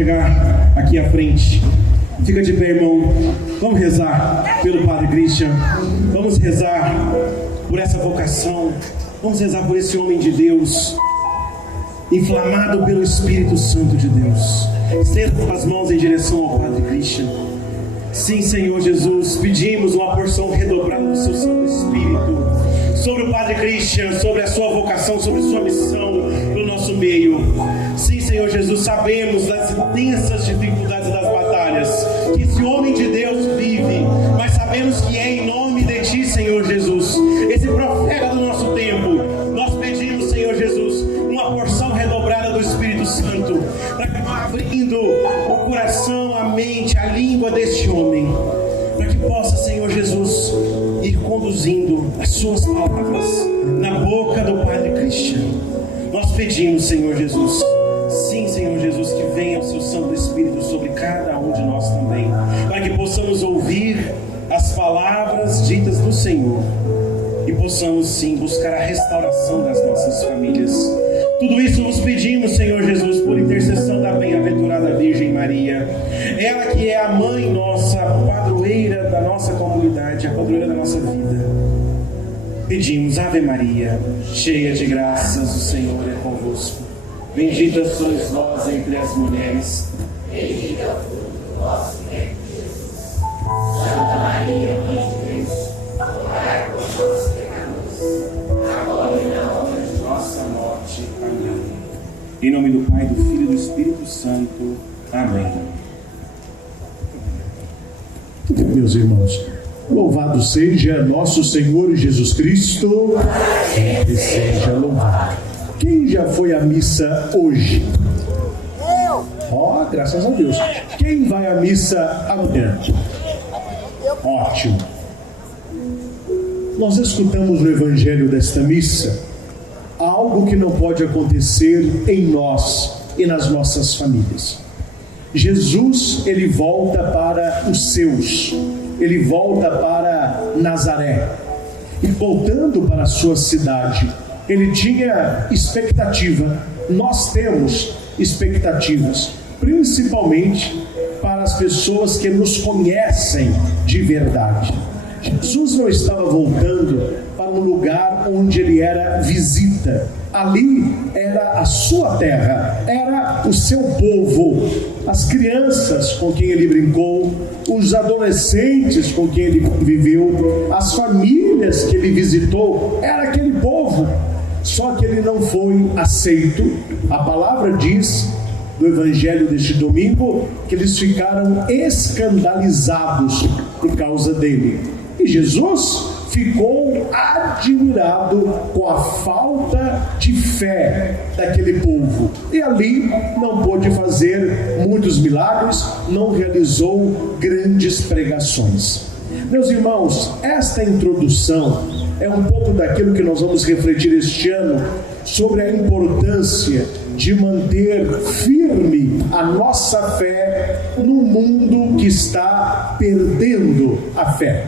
chegar aqui à frente. Fica de pé, irmão. Vamos rezar pelo Padre Christian. Vamos rezar por essa vocação. Vamos rezar por esse homem de Deus, inflamado pelo Espírito Santo de Deus. Estenda as mãos em direção ao Padre Christian. Sim, Senhor Jesus, pedimos uma porção redobrada do seu Santo Espírito sobre o Padre Christian, sobre a sua vocação, sobre a sua missão no nosso meio. Sim, Senhor Jesus, sabemos das intensas dificuldades e das batalhas que esse homem de Deus vive, mas sabemos que é em nome de Ti, Senhor Jesus, esse profeta do nosso tempo. Nós pedimos, Senhor Jesus, uma porção redobrada do Espírito Santo, para que vá abrindo o coração, a mente, a língua deste homem, para que possa, Senhor Jesus, ir conduzindo as suas palavras na boca do Padre Christian. Nós pedimos, Senhor Jesus, sim, Senhor Jesus, que venha o seu Santo Espírito sobre cada um de nós também, para que possamos ouvir as palavras ditas do Senhor e possamos, sim, buscar a restauração das nossas famílias. Tudo isso nos pedimos, Senhor Jesus, por intercessão da bem-aventurada Virgem Maria, ela que é a mãe nossa, a padroeira da nossa comunidade, a padroeira da nossa vida. Pedimos, Ave Maria, cheia de graças, o Senhor é convosco. Bendita sois vós entre as mulheres, bendito é o fruto do vosso ventre, Jesus. Santa Maria, Mãe de Deus, rogai por nós, pecadores, agora e na hora de nossa morte. Amém. Em nome do Pai, do Filho e do Espírito Santo. Amém. Meus irmãos, louvado seja nosso Senhor Jesus Cristo, sempre seja louvado. Quem já foi à missa hoje? Graças a Deus. Quem vai à missa amanhã? Ótimo. Nós escutamos no Evangelho desta missa algo que não pode acontecer em nós e nas nossas famílias. Jesus, ele volta para os seus, ele volta para Nazaré, e voltando para a sua cidade, ele tinha expectativa. Nós temos expectativas, principalmente para as pessoas que nos conhecem de verdade. Jesus não estava voltando para um lugar onde ele era visita. Ali era a sua terra, era o seu povo, as crianças com quem ele brincou, os adolescentes com quem ele viveu, as famílias que ele visitou, era aquele povo. Só que ele não foi aceito. A palavra diz do Evangelho deste domingo que eles ficaram escandalizados por causa dele. E Jesus ficou admirado com a falta de fé daquele povo. E ali não pôde fazer muitos milagres, não realizou grandes pregações. Meus irmãos, esta introdução é um pouco daquilo que nós vamos refletir este ano sobre a importância de manter firme a nossa fé num mundo que está perdendo a fé.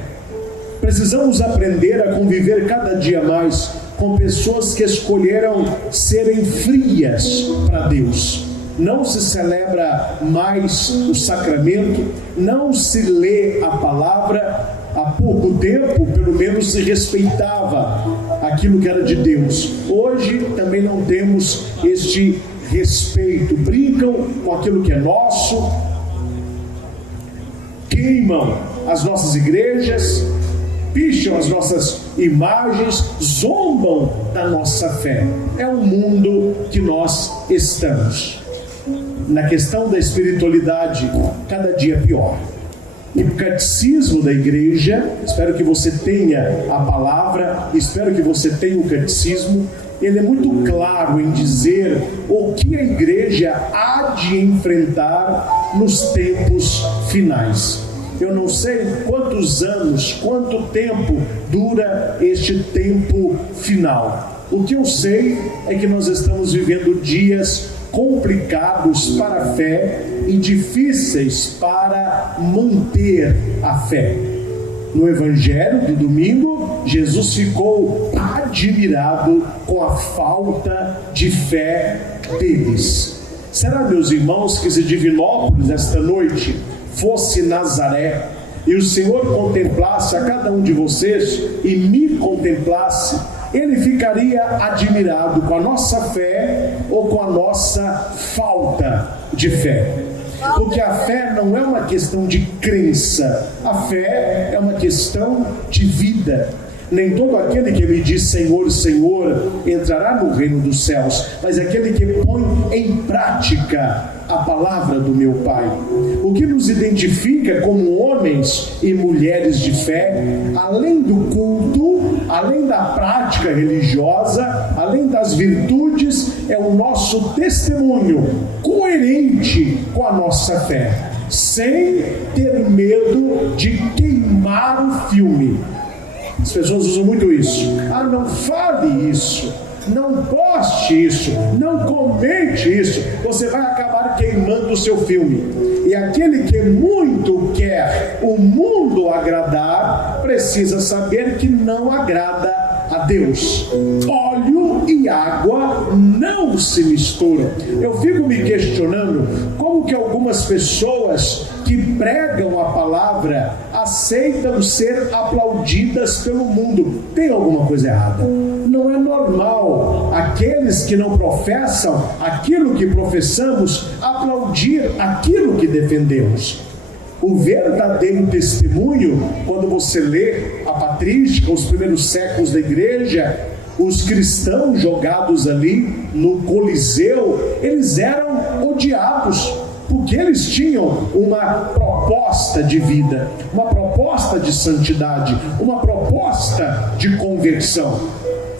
Precisamos aprender a conviver cada dia mais com pessoas que escolheram serem frias para Deus. Não se celebra mais o sacramento, não se lê a palavra. Há pouco tempo, pelo menos, se respeitava aquilo que era de Deus. Hoje também não temos este respeito. Brincam com aquilo que é nosso, queimam as nossas igrejas, picham as nossas imagens, zombam da nossa fé. É o mundo que nós estamos. Na questão da espiritualidade, cada dia pior. O catecismo da igreja, espero que você tenha a palavra, espero que você tenha o catecismo, ele é muito claro em dizer o que a igreja há de enfrentar nos tempos finais. Eu não sei quantos anos, quanto tempo dura este tempo final. O que eu sei é que nós estamos vivendo dias complicados para a fé e difíceis para manter a fé. No Evangelho de domingo, Jesus ficou admirado com a falta de fé deles. Será, meus irmãos, que se Divinópolis esta noite fosse Nazaré e o Senhor contemplasse a cada um de vocês e me contemplasse, Ele ficaria admirado com a nossa fé ou com a nossa falta de fé? Porque a fé não é uma questão de crença, a fé é uma questão de vida. Nem todo aquele que me diz Senhor, Senhor, entrará no reino dos céus, mas aquele que põe em prática a palavra do meu Pai. O que nos identifica como homens e mulheres de fé, além do culto, além da prática religiosa, além das virtudes, é o nosso testemunho coerente com a nossa fé, sem ter medo de queimar o filme. As pessoas usam muito isso. Não fale isso, não poste isso, não comente isso, você vai acabar queimando o seu filme. E aquele que muito quer o mundo agradar, precisa saber que não agrada a Deus. Óleo e água não se misturam. Eu fico me questionando como que algumas pessoas que pregam a palavra aceitam ser aplaudidas pelo mundo. Tem alguma coisa errada. Não é normal aqueles que não professam aquilo que professamos aplaudir aquilo que defendemos. O verdadeiro testemunho, quando você lê a patrística, os primeiros séculos da igreja, os cristãos jogados ali no Coliseu, eles eram odiados, porque eles tinham uma proposta de vida, uma proposta de santidade, uma proposta de conversão.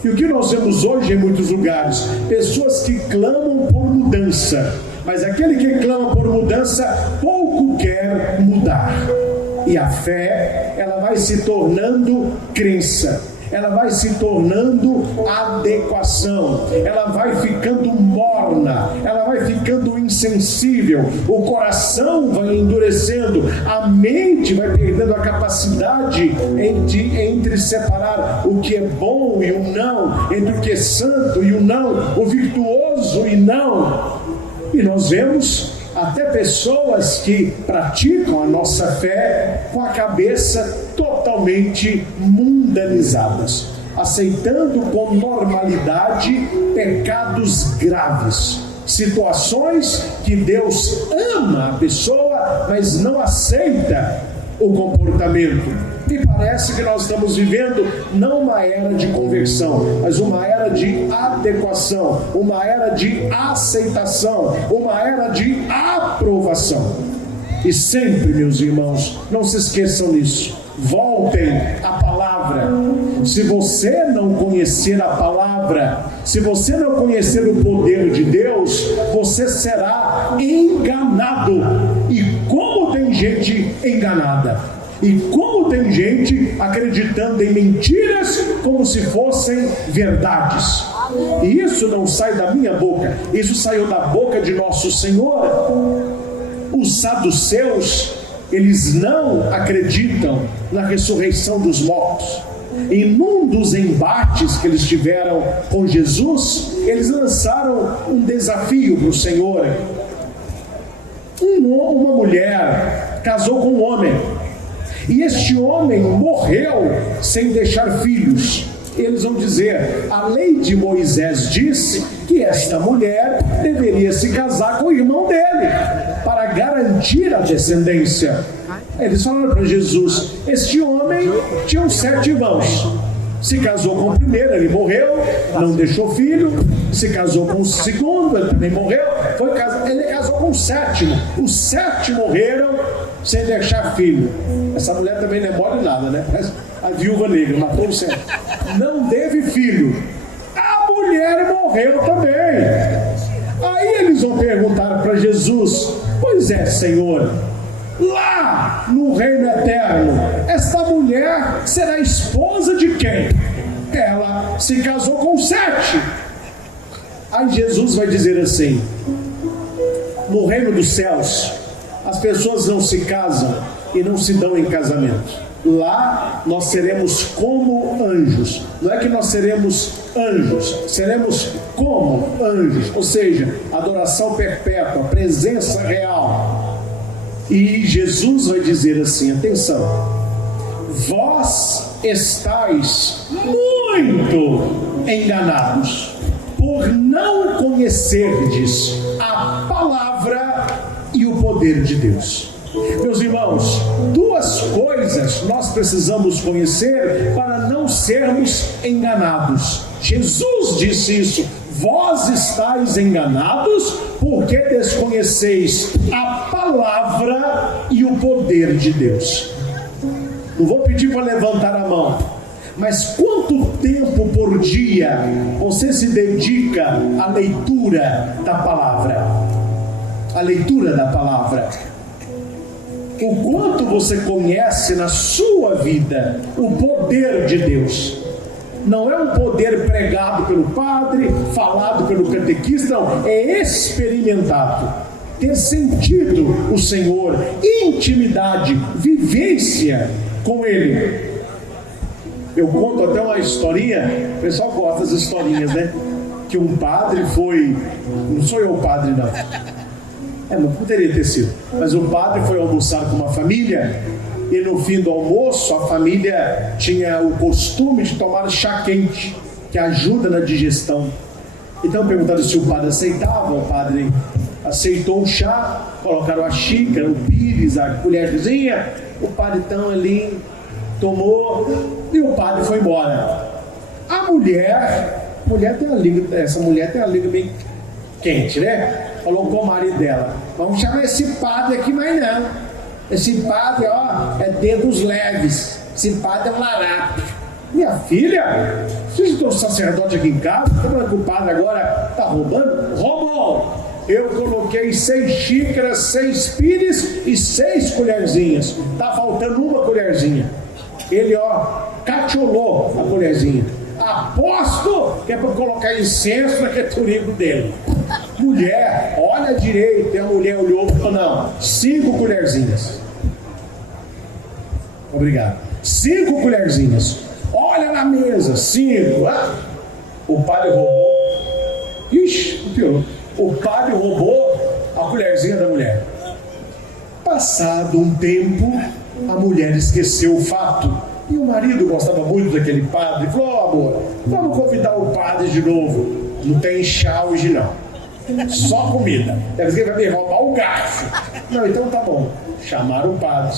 E o que nós vemos hoje em muitos lugares? Pessoas que clamam por mudança, mas aquele que clama por mudança pouco quer mudar. E a fé, ela vai se tornando crença, ela vai se tornando adequação, ela vai ficando morna, ela vai ficando insensível, o coração vai endurecendo, a mente vai perdendo a capacidade entre separar o que é bom e o não, entre o que é santo e o não, o virtuoso e não. E nós vemos até pessoas que praticam a nossa fé com a cabeça totalmente mundanizadas, aceitando com normalidade pecados graves, situações que Deus ama a pessoa, mas não aceita o comportamento. E parece que nós estamos vivendo não uma era de conversão, mas uma era de adequação, uma era de aceitação, uma era de aprovação. E sempre, meus irmãos, não se esqueçam disso. Voltem à palavra. Se você não conhecer a palavra, se você não conhecer o poder de Deus, você será enganado. E como tem gente enganada? E como tem gente acreditando em mentiras como se fossem verdades? E isso não sai da minha boca, isso saiu da boca de nosso Senhor. Os saduceus, eles não acreditam na ressurreição dos mortos. E num dos embates que eles tiveram com Jesus, eles lançaram um desafio para o Senhor. Uma mulher casou com um homem, e este homem morreu sem deixar filhos. Eles vão dizer, a lei de Moisés disse que esta mulher deveria se casar com o irmão dele, para garantir a descendência. Eles falaram para Jesus, este homem tinha 7 irmãos. Se casou com o primeiro, ele morreu, não deixou filho. Se casou com o segundo, ele também morreu. Ele casou com o 7º. Os 7 morreram sem deixar filho. Essa mulher também não é mole nada, né? A viúva negra matou o 7. Não teve filho. A mulher morreu também. Aí eles vão perguntar para Jesus, pois é, Senhor, lá no reino eterno, esta mulher será esposa de quem? Ela se casou com 7. Aí Jesus vai dizer assim, no reino dos céus, as pessoas não se casam e não se dão em casamento. Lá nós seremos como anjos. Não é que nós seremos anjos, seremos como anjos, ou seja, adoração perpétua, presença real. E Jesus vai dizer assim, atenção: vós estáis muito enganados, por não conhecerdes a palavra e o poder de Deus. Meus irmãos, duas coisas nós precisamos conhecer para não sermos enganados. Jesus disse isso: vós estáis enganados porque desconheceis a palavra e o poder de Deus. Não vou pedir para levantar a mão, mas quanto tempo por dia você se dedica à leitura da palavra? A leitura da palavra. O quanto você conhece na sua vida o poder de Deus. Não é um poder pregado pelo padre, falado pelo catequista, não, é experimentado. Ter sentido o Senhor, intimidade, vivência com Ele. Eu conto até uma historinha, o pessoal gosta das historinhas, né? Que um padre foi, não sou eu o padre não, mas poderia ter sido, mas o padre foi almoçar com uma família, e no fim do almoço a família tinha o costume de tomar chá quente, que ajuda na digestão. Então perguntaram se o padre aceitava. O padre aceitou o chá, colocaram a xícara, o pires, a colherzinha. O padre então ali tomou e o padre foi embora. A mulher tem a língua, essa mulher tem a língua bem quente, né? Falou com o marido dela: vamos chamar esse padre aqui, mas não. Esse padre, ó, é dedos leves. Esse padre é um larápio. Minha filha, vocês estão sacerdote aqui em casa? Tá falando que o padre agora está roubando? Roubou! Eu coloquei 6 xícaras, 6 pires e 6 colherzinhas. Tá faltando uma colherzinha. Ele, ó, catiolou a colherzinha. Aposto que é para colocar incenso naquele turigo dele. Mulher, olha direito. E a mulher olhou e falou: não, 5 colherzinhas. Obrigado. 5 colherzinhas. Olha na mesa, 5. O padre roubou. Ixi, piorou. O padre roubou a colherzinha da mulher. Passado um tempo, a mulher esqueceu o fato. E o marido gostava muito daquele padre. Falou: oh, amor, vamos convidar o padre de novo. Não tem chá hoje não, só comida. Deve ser que vai me roubar o garfo. Não, então tá bom. Chamaram o padre.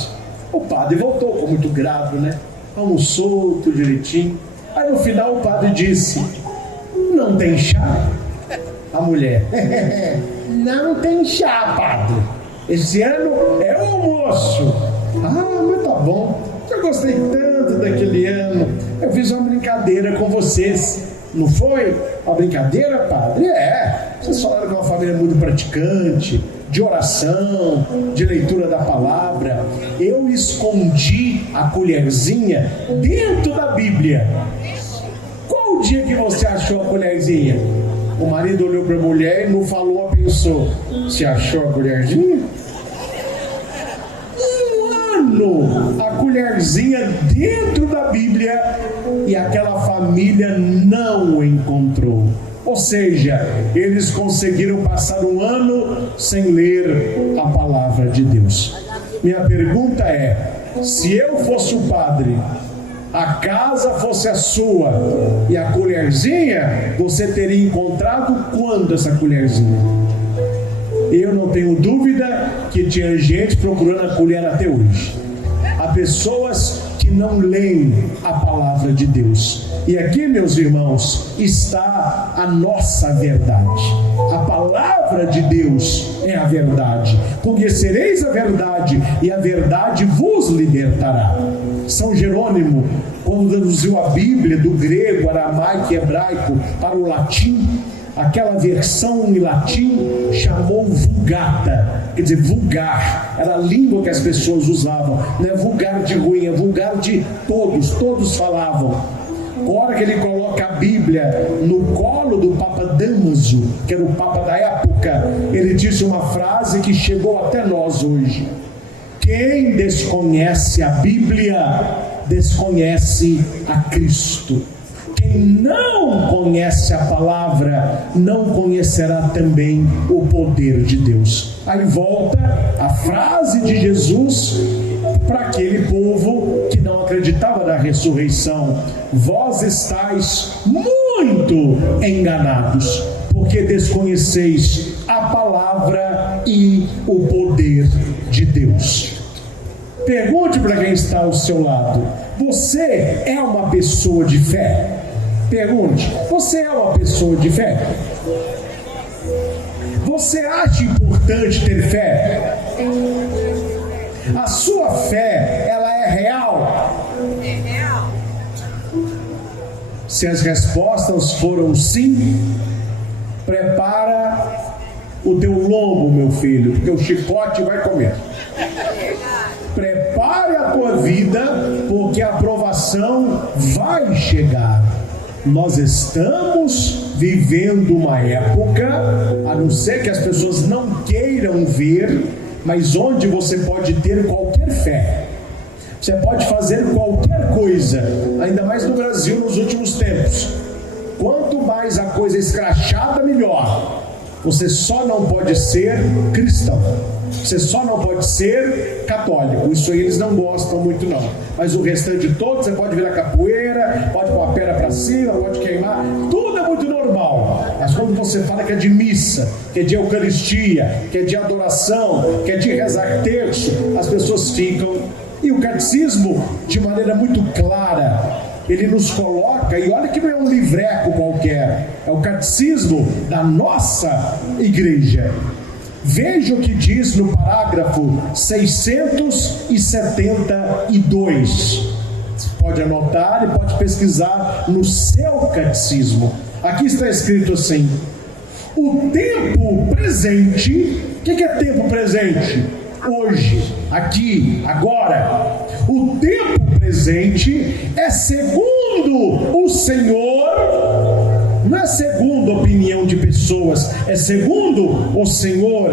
O padre voltou, ficou muito grave, né? Almoçou tudo direitinho. Aí no final o padre disse: não tem chá? A mulher: não tem chá, padre. Esse ano é o almoço. Ah, mas tá bom. Eu gostei tanto daquele ano. Eu fiz uma brincadeira com vocês. Não foi? Uma brincadeira, padre? É. Vocês falaram que é uma família muito praticante, de oração, de leitura da palavra. Eu escondi a colherzinha dentro da Bíblia. Qual o dia que você achou a colherzinha? O marido olhou para a mulher e não falou, pensou: você achou a colherzinha? A colherzinha dentro da Bíblia, e aquela família não encontrou. Ou seja, eles conseguiram passar um ano sem ler a palavra de Deus. Minha pergunta é: se eu fosse o padre, a casa fosse a sua e a colherzinha, você teria encontrado quando essa colherzinha? Eu não tenho dúvida que tinha gente procurando a colher até hoje. Há pessoas que não leem a palavra de Deus. E aqui, meus irmãos, está a nossa verdade. A palavra de Deus é a verdade. Conhecereis a verdade e a verdade vos libertará. São Jerônimo, quando traduziu a Bíblia do grego, aramaico e hebraico para o latim, aquela versão em latim chamou Vulgata, quer dizer, vulgar. Era a língua que as pessoas usavam. Não é vulgar de ruim, é vulgar de todos falavam. A hora que ele coloca a Bíblia no colo do Papa Damaso, que era o Papa da época, ele disse uma frase que chegou até nós hoje: Quem desconhece a Bíblia, desconhece a Cristo. Quem não conhece a palavra, não conhecerá também o poder de Deus. Aí volta a frase de Jesus para aquele povo que não acreditava na ressurreição: vós estáis muito enganados, porque desconheceis a palavra e o poder de Deus. Pergunte para quem está ao seu lado: você é uma pessoa de fé? Pergunte: você é uma pessoa de fé? Você acha importante ter fé? A sua fé, ela é real? É real. Se as respostas foram sim, prepara o teu lombo, meu filho, porque o chicote vai comer. Prepare a tua vida, porque a aprovação vai chegar. Nós estamos vivendo uma época, a não ser que as pessoas não queiram ver, mas onde você pode ter qualquer fé. Você pode fazer qualquer coisa, ainda mais no Brasil nos últimos tempos. Quanto mais a coisa é escrachada, melhor. Você só não pode ser cristão. Você só não pode ser católico. Isso aí eles não gostam muito não. Mas o restante todo, você pode virar capoeira, pode pôr a perna para cima, pode queimar. Tudo é muito normal. Mas quando você fala que é de missa, que é de eucaristia, que é de adoração, que é de rezar terço, as pessoas ficam. E o catecismo, de maneira muito clara, ele nos coloca, e olha que não é um livreco qualquer, é o catecismo da nossa igreja. Veja o que diz no parágrafo 672. Você pode anotar e pode pesquisar no seu catecismo. Aqui está escrito assim: o tempo presente. O que é tempo presente? Hoje, aqui, agora. O tempo presente é segundo o Senhor. Não é segundo a opinião de pessoas, é segundo o Senhor.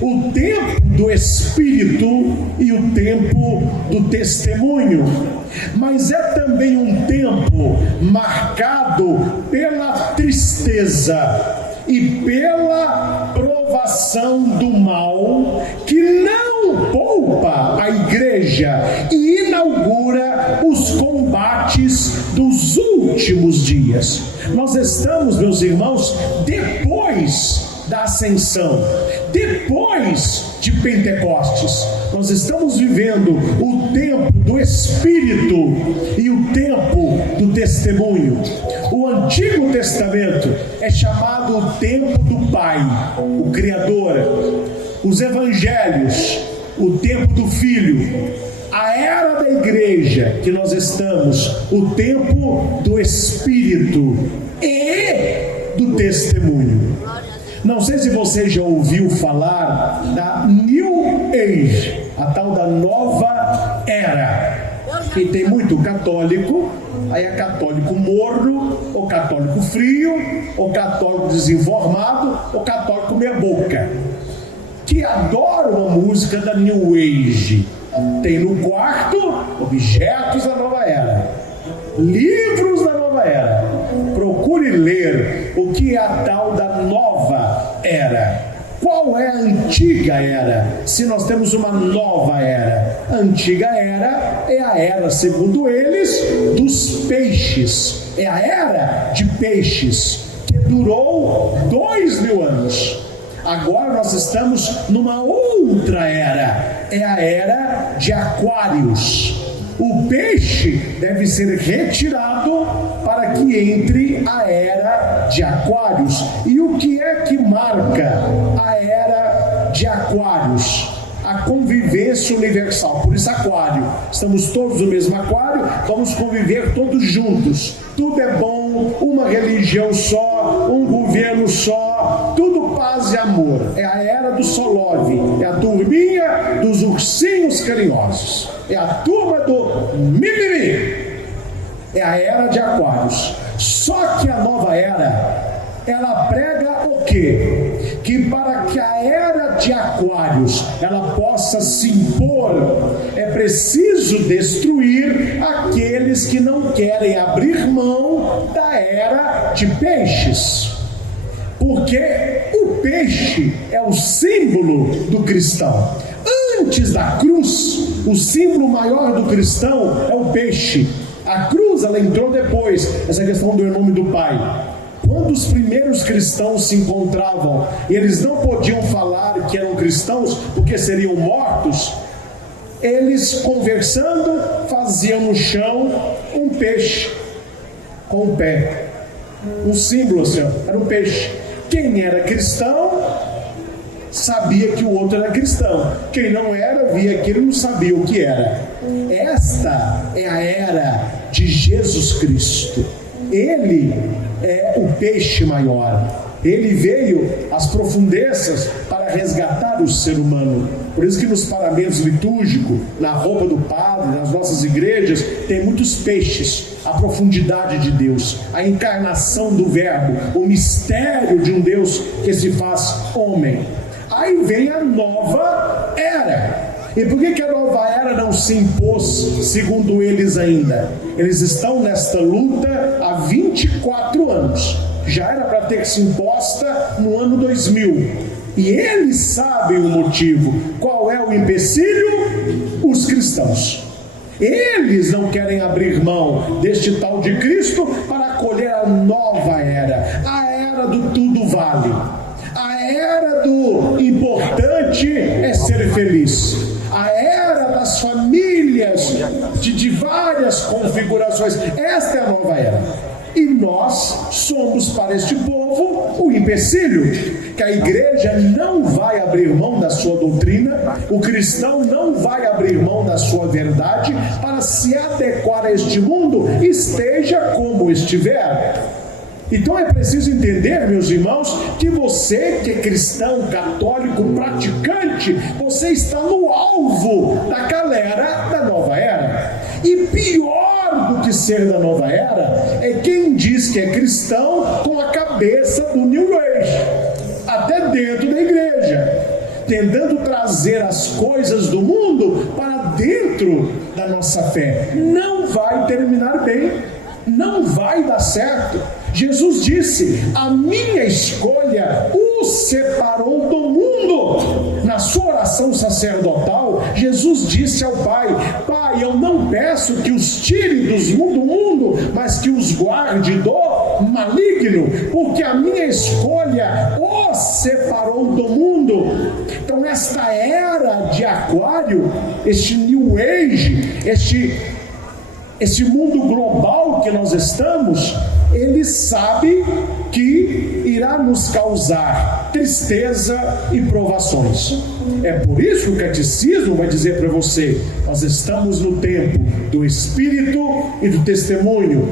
O tempo do Espírito e o tempo do testemunho. Mas é também um tempo marcado pela tristeza e pela provação do mal, que não poupa a igreja e inaugura os combates dos últimos dias. Nós estamos, meus irmãos, depois da ascensão, depois de Pentecostes. Nós estamos vivendo o tempo do Espírito e o tempo do testemunho. O Antigo Testamento é chamado o tempo do Pai, o Criador. Os Evangelhos, o tempo do Filho. A era da igreja que nós estamos, o tempo do Espírito e do testemunho. Não sei se você já ouviu falar da New Age, a tal da nova era. E tem muito católico, aí é católico morno, ou católico frio, ou católico desinformado, ou católico meia boca, que adora uma música da New Age. Tem no quarto objetos da nova era, livros da nova era. Procure ler o que é a tal da nova era. Qual é a antiga era, se nós temos uma nova era? A antiga era é a era, segundo eles, dos peixes. É a era de peixes, que durou 2000 anos. Agora nós estamos numa outra era, é a era de Aquários. O peixe deve ser retirado para que entre a era de Aquários. E o que é que marca a era de Aquários? A convivência universal. Por isso Aquário, estamos todos no mesmo aquário, vamos conviver todos juntos. Tudo é bom, uma religião só, um governo só, tudo paz e amor. É a era do Solove, é a turminha dos ursinhos carinhosos, é a turma do mimimi. É a era de Aquários. Só que a nova era ela prega o quê? Que para que a era de Aquários ela possa se impor, é preciso destruir aqueles que não querem abrir mão da era de Peixes. Porque o peixe é o símbolo do cristão. Antes da cruz, o símbolo maior do cristão é o peixe. A cruz, ela entrou depois, essa questão do nome do Pai. Quando os primeiros cristãos se encontravam, e eles não podiam falar que eram cristãos, porque seriam mortos, eles, conversando, faziam no chão um peixe com o pé. Um símbolo, assim, era um peixe. Quem era cristão sabia que o outro era cristão. Quem não era, via aquilo e não sabia o que era. Esta é a era de Jesus Cristo. Ele é o peixe maior. Ele veio às profundezas para resgatar o ser humano. Por isso que nos paramentos litúrgicos, na roupa do padre, nas nossas igrejas, tem muitos peixes. A profundidade de Deus, a encarnação do Verbo, o mistério de um Deus que se faz homem. Aí vem a nova era. E por que a nova era não se impôs, segundo eles ainda? Eles estão nesta luta há 24 anos. Já era para ter se imposta no ano 2000. E eles sabem o motivo. Qual é o empecilho? Os cristãos. Eles não querem abrir mão deste tal de Cristo para acolher a nova era. A era do tudo vale. A era do importante é ser feliz. A era das famílias de várias configurações. Esta é a nova era. E nós somos para este povo o empecilho. Que a igreja não vai abrir mão da sua doutrina, o cristão não vai abrir mão da sua verdade para se adequar a este mundo, esteja como estiver. Então é preciso entender, meus irmãos, que você que é cristão, católico, praticante, você está no alvo da galera da nova era. E pior do que ser da nova era é quem diz que é cristão com a cabeça do New Age, até dentro da igreja, tentando trazer as coisas do mundo para dentro da nossa fé. Não vai terminar bem, não vai dar certo. Jesus disse: a minha escolha os separou do mundo. Na sua oração sacerdotal, Jesus disse ao Pai: Pai, eu não peço que os tire do mundo, mas que os guarde do maligno, porque a minha escolha os separou do mundo. Então esta era de Aquário, este New Age, este mundo global que nós estamos, ele sabe que irá nos causar tristeza e provações. É por isso que o catecismo vai dizer para você: nós estamos no tempo do Espírito e do testemunho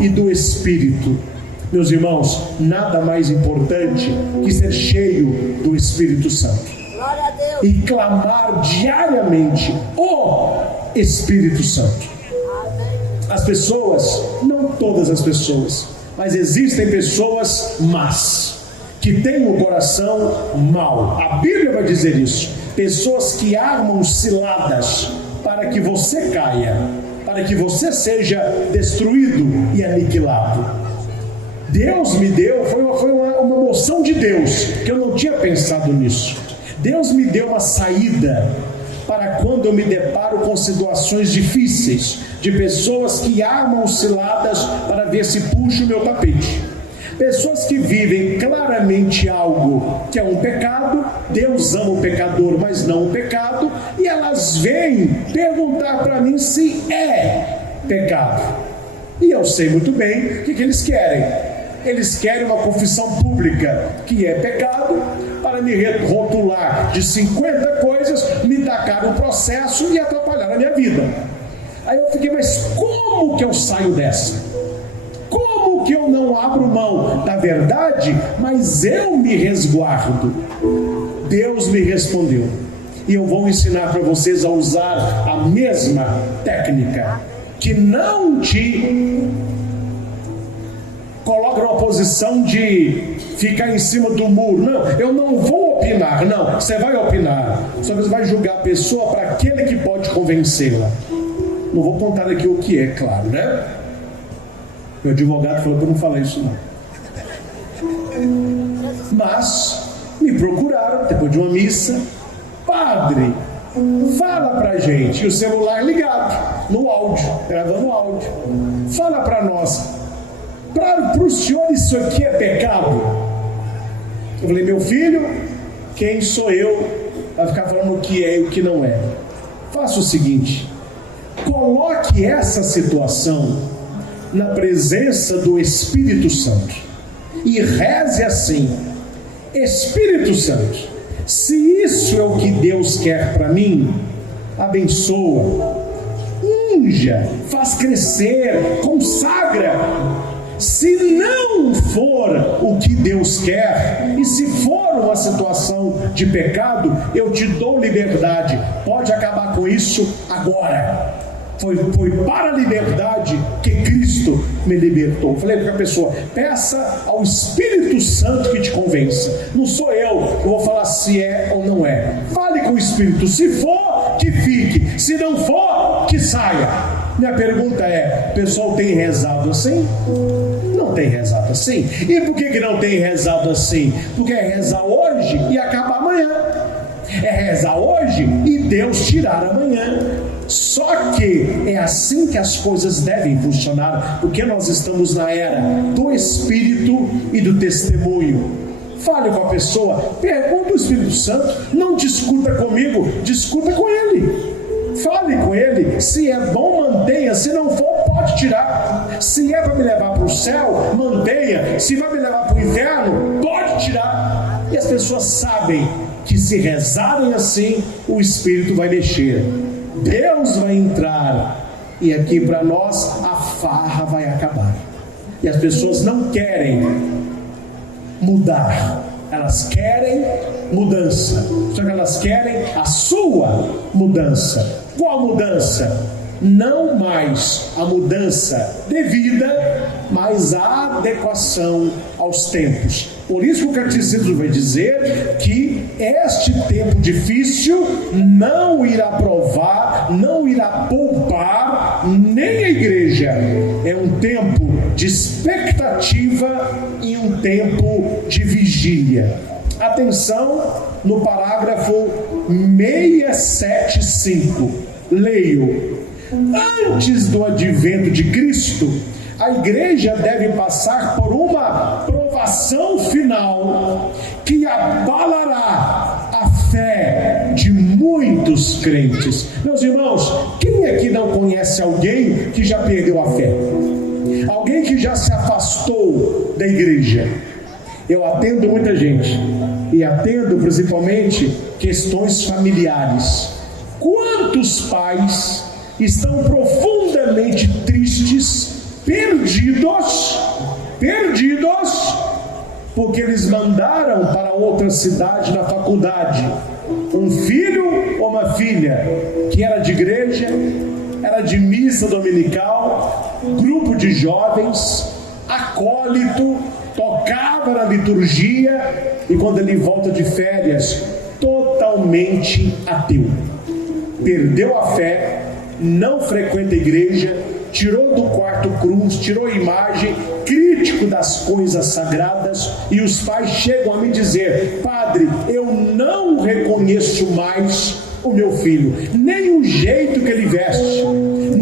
e do Espírito. Meus irmãos, nada mais importante que ser cheio do Espírito Santo e clamar diariamente o Espírito Santo. As pessoas, não todas as pessoas, mas existem pessoas más, que têm um coração mau. A Bíblia vai dizer isso. Pessoas que armam ciladas para que você caia, para que você seja destruído e aniquilado. Deus me deu, foi uma moção de Deus, que eu não tinha pensado nisso. Deus me deu uma saída para quando eu me deparo com situações difíceis, de pessoas que armam ciladas para ver se puxa o meu tapete. Pessoas que vivem claramente algo que é um pecado, Deus ama o pecador, mas não o pecado, e elas vêm perguntar para mim se é pecado. E eu sei muito bem o que eles querem. Eles querem uma confissão pública que é pecado, para me rotular de 50 coisas, me tacar um processo e atrapalhar a minha vida. Aí eu fiquei: mas como que eu saio dessa? Como que eu não abro mão da verdade, mas eu me resguardo? Deus me respondeu, e eu vou ensinar para vocês a usar a mesma técnica, que não te coloca numa posição de ficar em cima do muro. Não, eu não vou opinar. Não, você vai opinar. Só que você vai julgar a pessoa para aquele que pode convencê-la. Não vou contar aqui o que é, claro, né? Meu advogado falou para eu não falar isso não. Mas me procuraram depois de uma missa. Padre, fala pra gente. E o celular ligado, no áudio, gravando áudio. Fala pra nós. Para o senhor isso aqui é pecado? Eu falei, meu filho, quem sou eu para ficar falando o que é e o que não é? Faça o seguinte, coloque essa situação na presença do Espírito Santo e reze assim: Espírito Santo, se isso é o que Deus quer para mim, abençoa, unja, faz crescer, consagra. Se não for o que Deus quer, e se for uma situação de pecado, eu te dou liberdade, pode acabar com isso agora. Foi para a liberdade que Cristo me libertou. Eu falei para a pessoa, peça ao Espírito Santo que te convença. Não sou eu que vou falar se é ou não é. Fale com o Espírito, se for, que fique, se não for, que saia. Minha pergunta é, o pessoal tem rezado assim? Não tem rezado assim. E por que não tem rezado assim? Porque é rezar hoje e acabar amanhã. É rezar hoje e Deus tirar amanhã. Só que é assim que as coisas devem funcionar, porque nós estamos na era do Espírito e do testemunho. Fale com a pessoa, pergunta ao Espírito Santo, não discuta comigo, discuta com ele. Fale com ele, se é bom, mantenha, se não for, pode tirar. Se é para me levar para o céu, mantenha, se vai me levar para o inferno, pode tirar. E as pessoas sabem que se rezarem assim, o Espírito vai mexer, Deus vai entrar, e aqui para nós a farra vai acabar. E as pessoas não querem mudar, elas querem mudança, só que elas querem a sua mudança. Qual mudança? Não mais a mudança devida, mas a adequação aos tempos. Por isso que o catecismo vai dizer que este tempo difícil não irá provar, não irá poupar nem a igreja. É um tempo de expectativa e um tempo de vigília. Atenção no parágrafo 675. Leio. Antes do advento de Cristo, a igreja deve passar por uma provação final que abalará a fé de muitos crentes. Meus irmãos, quem aqui não conhece alguém que já perdeu a fé? Alguém que já se afastou da igreja? Eu atendo muita gente, e atendo principalmente questões familiares. Quantos pais estão profundamente tristes, perdidos, porque eles mandaram para outra cidade na faculdade um filho ou uma filha que era de igreja, era de missa dominical, grupo de jovens, acólito, tocava na liturgia, e quando ele volta de férias, totalmente ateu. Perdeu a fé, não frequenta a igreja, tirou do quarto cruz, tirou a imagem, crítico das coisas sagradas, e os pais chegam a me dizer: padre, eu não reconheço mais o meu filho, nem o jeito que ele veste,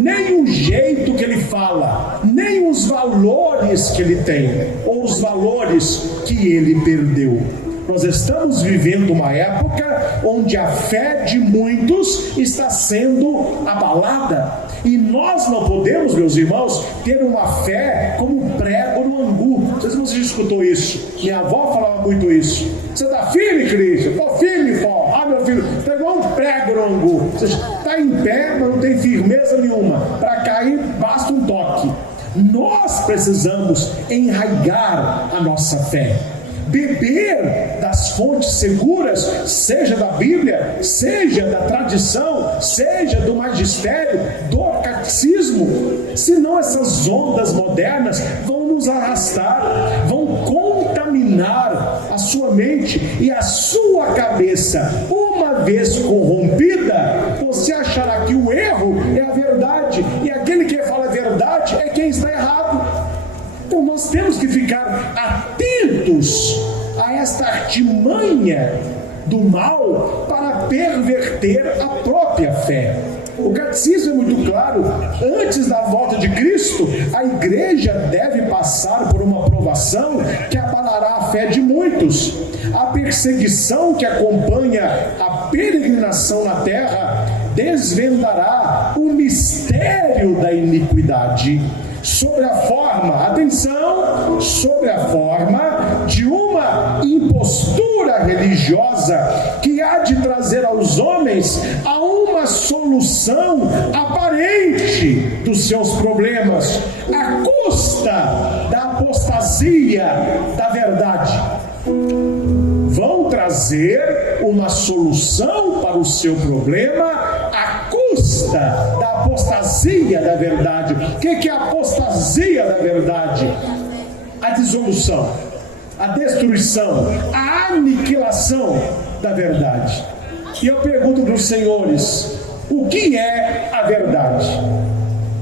nem o jeito que ele fala, nem os valores que ele tem, ou os valores que ele perdeu. Nós estamos vivendo uma época onde a fé de muitos está sendo abalada, e nós não podemos, meus irmãos, ter uma fé como prego no angu. Não sei se você já escutou isso, minha avó falava muito isso. Você está firme, Cristo? Estou firme, vó. Ah, meu filho, você está igual um prego no angu, você está em pé, mas não tem firmeza nenhuma, para cair basta um toque. Nós precisamos enraigar a nossa fé, beber das fontes seguras, seja da Bíblia, seja da tradição, seja do magistério, do catecismo. Senão essas ondas modernas vão nos arrastar, vão dominar a sua mente e a sua cabeça. Uma vez corrompida, você achará que o erro é a verdade, e aquele que fala a verdade é quem está errado. Então nós temos que ficar atentos a esta artimanha do mal para perverter a própria fé. O catecismo é muito claro: antes da volta de Cristo, a igreja deve passar por uma provação que abalará a fé de muitos. A perseguição que acompanha a peregrinação na terra desvendará o mistério da iniquidade, sob a forma, atenção, sob a forma de uma impostura religiosa que há de trazer aos homens a uma solução aparente dos seus problemas, à custa da apostasia da verdade. Vão trazer uma solução para o seu problema à custa da apostasia da verdade. O que é a apostasia da verdade? A dissolução, a destruição, a aniquilação da verdade. E eu pergunto para os senhores: o que é a verdade?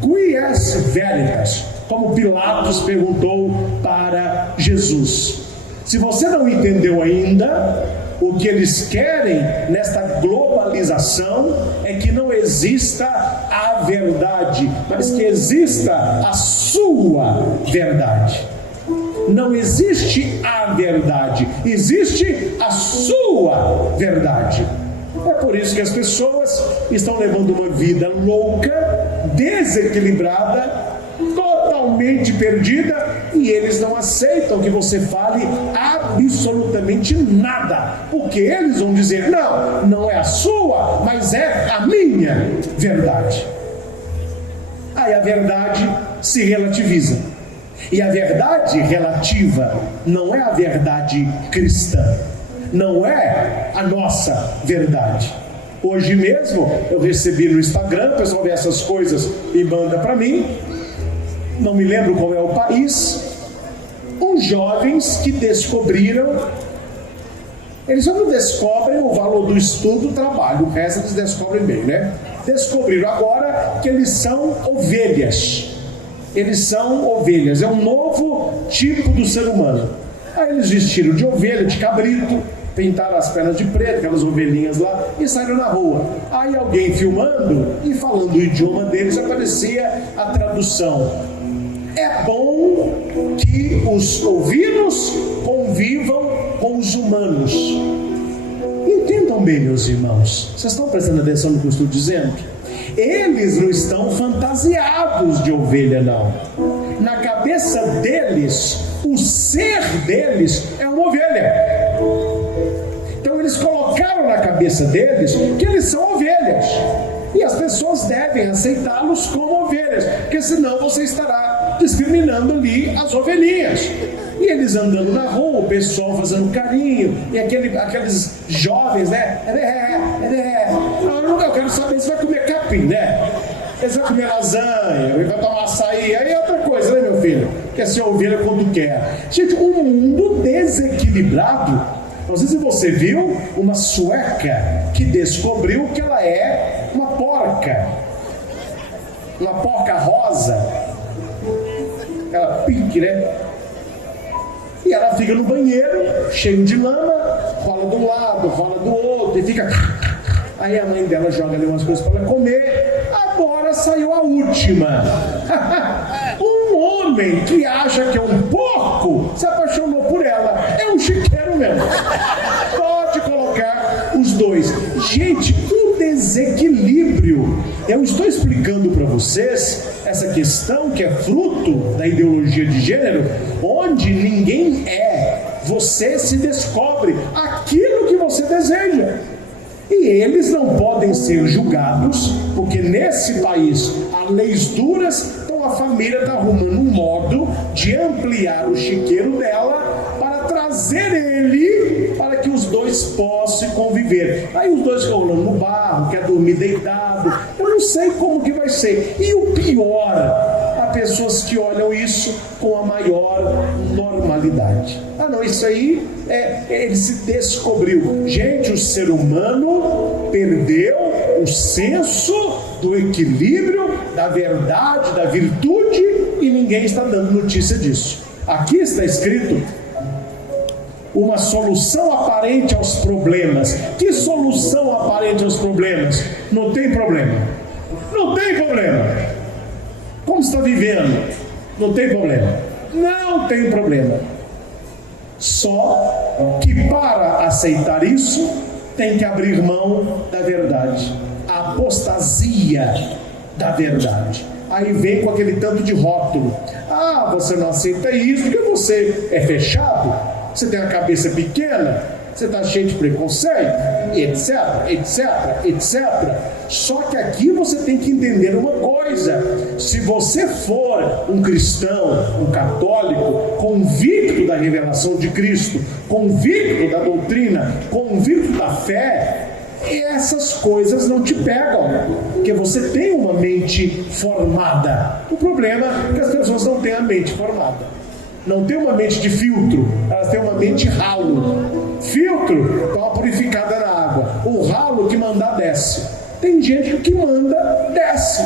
Qui est veritas? Como Pilatos perguntou para Jesus. Se você não entendeu ainda, o que eles querem nesta globalização é que não exista a verdade, mas que exista a sua verdade. Não existe a verdade, existe a sua verdade. É por isso que as pessoas estão levando uma vida louca, desequilibrada, totalmente perdida, e eles não aceitam que você fale absolutamente nada, porque eles vão dizer: não, não é a sua, mas é a minha verdade. Aí a verdade se relativiza, e a verdade relativa não é a verdade cristã, não é a nossa verdade. Hoje mesmo eu recebi no Instagram, o pessoal vê essas coisas e manda para mim, não me lembro qual é o país, uns jovens que descobriram, eles só não descobrem o valor do estudo, do trabalho, o resto eles descobrem bem, né? Descobriram agora que eles são ovelhas. Eles são ovelhas, é um novo tipo do ser humano. Aí eles vestiram de ovelha, de cabrito, pintaram as pernas de preto, aquelas ovelhinhas lá, e saíram na rua. Aí alguém filmando e falando o idioma deles, aparecia a tradução: é bom que os ovinos convivam com os humanos. Entendam bem, meus irmãos, vocês estão prestando atenção no que eu estou dizendo? Eles não estão fantasiados de ovelha, não. Na cabeça deles, o ser deles é uma ovelha. Então eles colocaram na cabeça deles que eles são ovelhas, e as pessoas devem aceitá-los como ovelhas, porque senão você estará discriminando ali as ovelhinhas. E eles andando na rua, o pessoal fazendo carinho, e aqueles jovens, né? Eu quero saber se vai comer capim, né? Eles vão comer lasanha, vai tomar açaí, aí é outra coisa, né, meu filho? Quer ser ovelha quando quer. Gente, um mundo desequilibrado. Não sei se você viu uma sueca que descobriu que ela é uma porca rosa, ela pink, né? E ela fica no banheiro, cheio de lama, rola de um lado, rola do outro, e fica... Aí a mãe dela joga ali umas coisas para ela comer. Agora saiu a última. Um homem que acha que é um porco se apaixonou por ela. É um chiqueiro mesmo. Pode colocar os dois. Gente, o desequilíbrio. Eu estou explicando para vocês essa questão que é fruto da ideologia de gênero, onde ninguém é. Você se descobre aquilo que você deseja. E eles não podem ser julgados, porque nesse país há leis duras, então a família está arrumando um modo de ampliar o chiqueiro dela para trazer ele para que os dois possam conviver. Aí os dois ficam rolando no barro, quer dormir deitado, eu não sei como que vai ser. E o pior, a pessoas que olham isso com a maior normalidade. Ah, não, isso aí ele se descobriu. Gente, o ser humano perdeu o senso do equilíbrio, da verdade, da virtude, e ninguém está dando notícia disso. Aqui está escrito uma solução aparente aos problemas. Que solução aparente aos problemas? Não tem problema. Não tem problema. Como está vivendo? Não tem problema. Não tem problema. Só que para aceitar isso, tem que abrir mão da verdade. A apostasia da verdade. Aí vem com aquele tanto de rótulo. Ah, você não aceita isso porque você é fechado, você tem a cabeça pequena, você está cheio de preconceito, etc, etc, etc. Só que aqui você tem que entender uma coisa: se você for um cristão, um católico, convicto da revelação de Cristo, convicto da doutrina, convicto da fé, essas coisas não te pegam, porque você tem uma mente formada. O problema é que as pessoas não têm a mente formada, não tem uma mente de filtro, elas têm uma mente ralo. Filtro dá uma purificada na água, o ralo que mandar desce. Tem gente que manda, desce.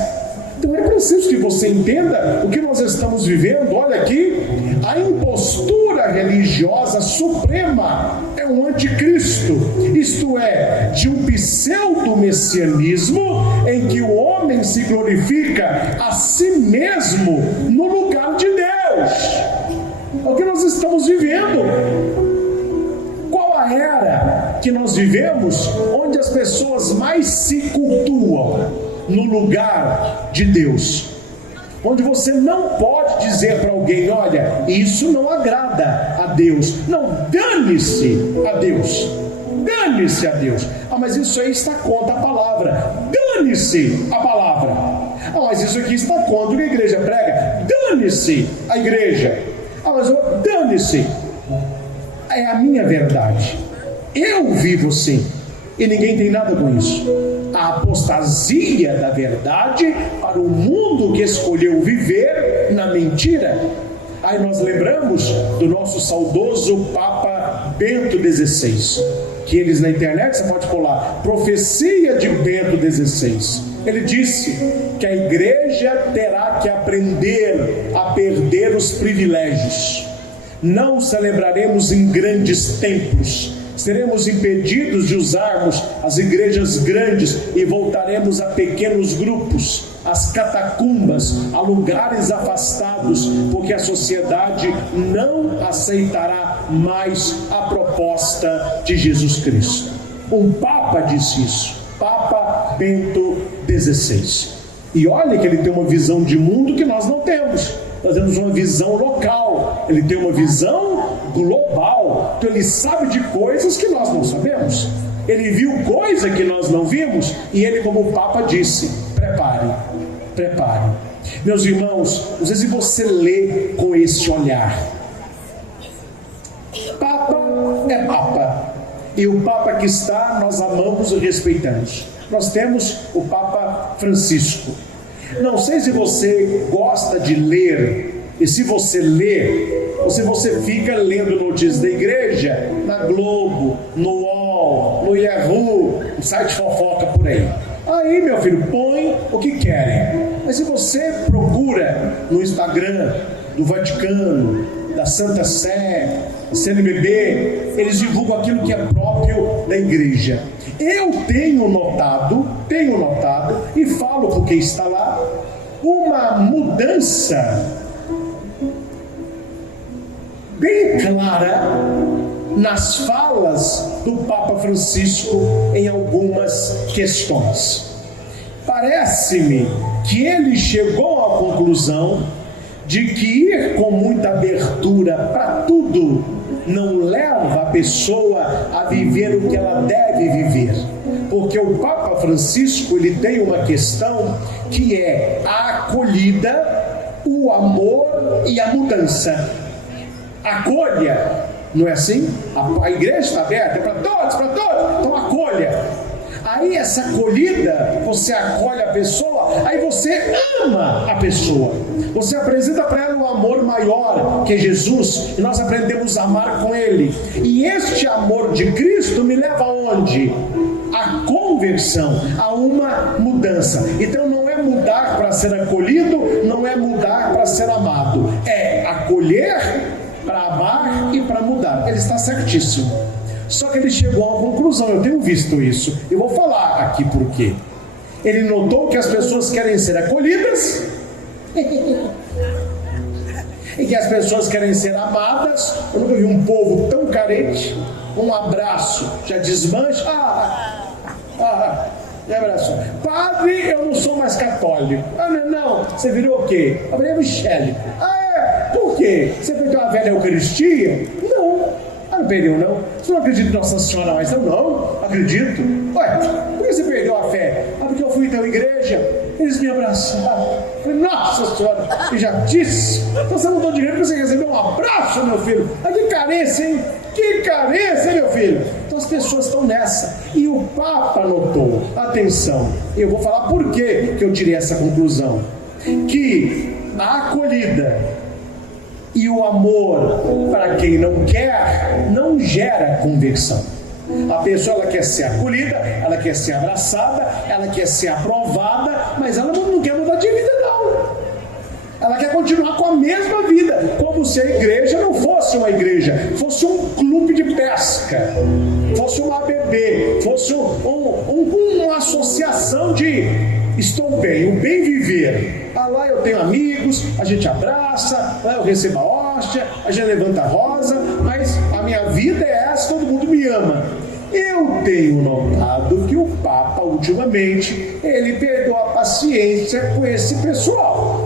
Então é preciso que você entenda o que nós estamos vivendo. Olha aqui, a impostura religiosa suprema é um anticristo, isto é, de um pseudo-messianismo em que o homem se glorifica a si mesmo no lugar de Deus. É o que nós estamos vivendo. Qual a era que nós vivemos onde as pessoas mais se cultuam? No lugar de Deus, onde você não pode dizer para alguém: olha, isso não agrada a Deus. Não, dane-se a Deus, dane-se a Deus. Ah, mas isso aí está contra a palavra. Dane-se a palavra. Ah, mas isso aqui está contra o que a igreja prega. Dane-se a igreja. Ah, mas dane-se. É a minha verdade, eu vivo assim, e ninguém tem nada com isso. A apostasia da verdade para o mundo que escolheu viver na mentira. Aí nós lembramos do nosso saudoso Papa Bento XVI, que eles na internet, você pode colar, profecia de Bento XVI. Ele disse que a igreja terá que aprender a perder os privilégios. Não celebraremos em grandes templos, seremos impedidos de usarmos as igrejas grandes e voltaremos a pequenos grupos, às catacumbas, a lugares afastados, porque a sociedade não aceitará mais a proposta de Jesus Cristo. Um Papa disse isso, Papa Bento XVI. E olha que ele tem uma visão de mundo que nós não temos. Nós temos uma visão local, ele tem uma visão global, então ele sabe de coisas que nós não sabemos, ele viu coisa que nós não vimos, e ele, como o Papa disse, prepare. Meus irmãos, não sei se você lê com esse olhar. Papa é Papa, e o Papa que está, nós amamos e respeitamos. Nós temos o Papa Francisco. Não sei se você gosta de ler, e se você lê, ou se você fica lendo notícias da igreja na Globo, no UOL, no Yahoo, no site fofoca por aí. Aí, meu filho, põe o que querem. Mas se você procura no Instagram do Vaticano, da Santa Sé, da CNBB, eles divulgam aquilo que é próprio da igreja. Eu tenho notado, e falo porque está lá, uma mudança bem clara nas falas do Papa Francisco em algumas questões. Parece-me que ele chegou à conclusão de que ir com muita abertura para tudo não leva a pessoa a viver o que ela deve viver, porque o Papa Francisco, ele tem uma questão que é a acolhida, o amor e a mudança. Acolha, não é assim? A igreja está aberta, é para todos, então acolha. Aí essa acolhida, você acolhe a pessoa, aí você ama a pessoa. Você apresenta para ela um amor maior que é Jesus, e nós aprendemos a amar com Ele. E este amor de Cristo me leva aonde? A conversão, a uma mudança. Então não é mudar para ser acolhido, não é mudar para ser amado, é acolher para amar e para mudar. Ele está certíssimo. Só que ele chegou a uma conclusão, eu tenho visto isso. Eu vou falar aqui por quê. Ele notou que as pessoas querem ser acolhidas e que as pessoas querem ser amadas. Eu nunca vi um povo tão carente. Um abraço já desmancha. Abraço. Padre, eu não sou mais católico. Não, você virou o quê? Eu virei evangélico. Por quê? Você perdeu a velha Eucaristia? Não perdeu não. Você não acredita em Nossa Senhora mais? Não, acredito. Ué, por que você perdeu a fé? Porque eu fui então à igreja, eles me abraçaram. Eu falei, Nossa Senhora, eu já disse. Então você não deu dinheiro porque você recebeu um abraço, meu filho. Que carência, hein? Que carência, meu filho. Então as pessoas estão nessa. E o Papa notou, atenção, eu vou falar por que eu tirei essa conclusão. Que a acolhida e o amor para quem não quer não gera conversão. A pessoa ela quer ser acolhida, ela quer ser abraçada, ela quer ser aprovada, mas ela não quer mudar de vida não. Ela quer continuar com a mesma vida, como se a igreja não fosse uma igreja, fosse um clube de pesca, fosse uma ABB, fosse uma associação de estou bem, o bem viver. Lá eu tenho amigos, a gente abraça, lá eu recebo a hóstia, a gente levanta a rosa, mas a minha vida é essa, todo mundo me ama. Eu tenho notado que o Papa, ultimamente, ele perdeu a paciência com esse pessoal.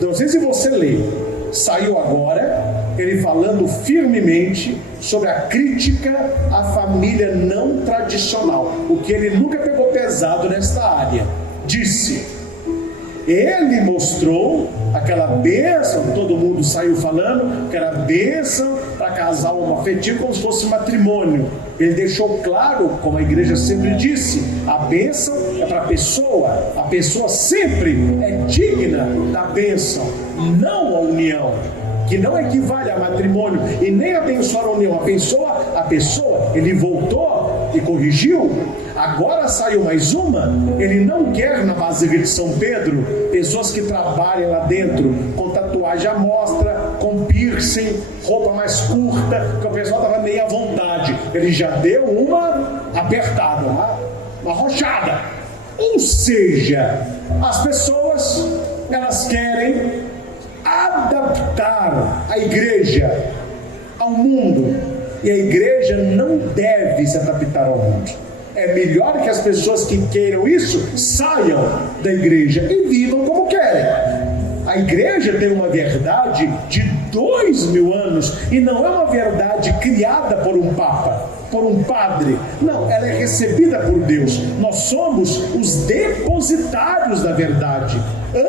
Não sei se você lê, saiu agora, ele falando firmemente sobre a crítica à família não tradicional, o que ele nunca pegou pesado nesta área. Disse, ele mostrou aquela bênção, todo mundo saiu falando, que era bênção para casal homoafetivo como se fosse matrimônio. Ele deixou claro, como a igreja sempre disse, a bênção é para a pessoa sempre é digna da bênção, não a união, que não equivale a matrimônio, e nem abençoar a união, a pessoa, ele voltou e corrigiu. Agora saiu mais uma, ele não quer na Basílica de São Pedro pessoas que trabalhem lá dentro com tatuagem à mostra, com piercing, roupa mais curta, porque o pessoal estava meio à vontade. Ele já deu uma apertada, uma arrochada. Ou seja, as pessoas elas querem adaptar a igreja ao mundo, e a igreja não deve se adaptar ao mundo. É melhor que as pessoas que queiram isso saiam da igreja e vivam como querem. A igreja tem uma verdade de 2000 anos e não é uma verdade criada por um papa, por um padre. Não, ela é recebida por Deus. Nós somos os depositários da verdade.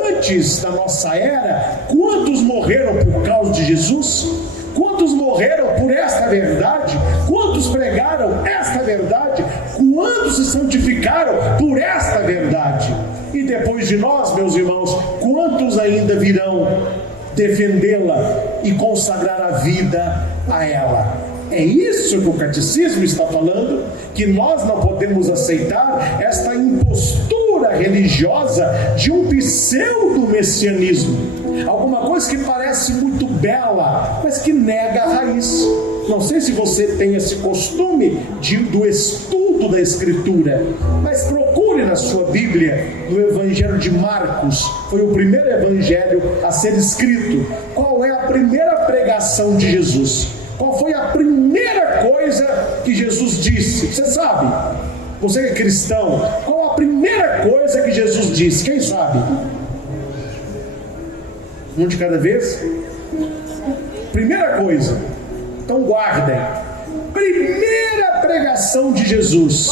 Antes da nossa era, quantos morreram por causa de Jesus? Quantos morreram por esta verdade? Quantos pregaram esta verdade? Quantos se santificaram por esta verdade? E depois de nós, meus irmãos, quantos ainda virão defendê-la e consagrar a vida a ela? É isso que o catecismo está falando, que nós não podemos aceitar esta impostura religiosa de um pseudo-messianismo. Alguma coisa que parece muito bela, mas que nega a raiz. Não sei se você tem esse costume do estudo da Escritura, mas procure na sua Bíblia, no Evangelho de Marcos, foi o primeiro evangelho a ser escrito. Qual é a primeira pregação de Jesus? Qual foi a primeira coisa que Jesus disse? Você sabe? Você que é cristão, qual a primeira coisa que Jesus disse? Quem sabe? Um de cada vez? Primeira coisa. Então guardem. Primeira pregação de Jesus.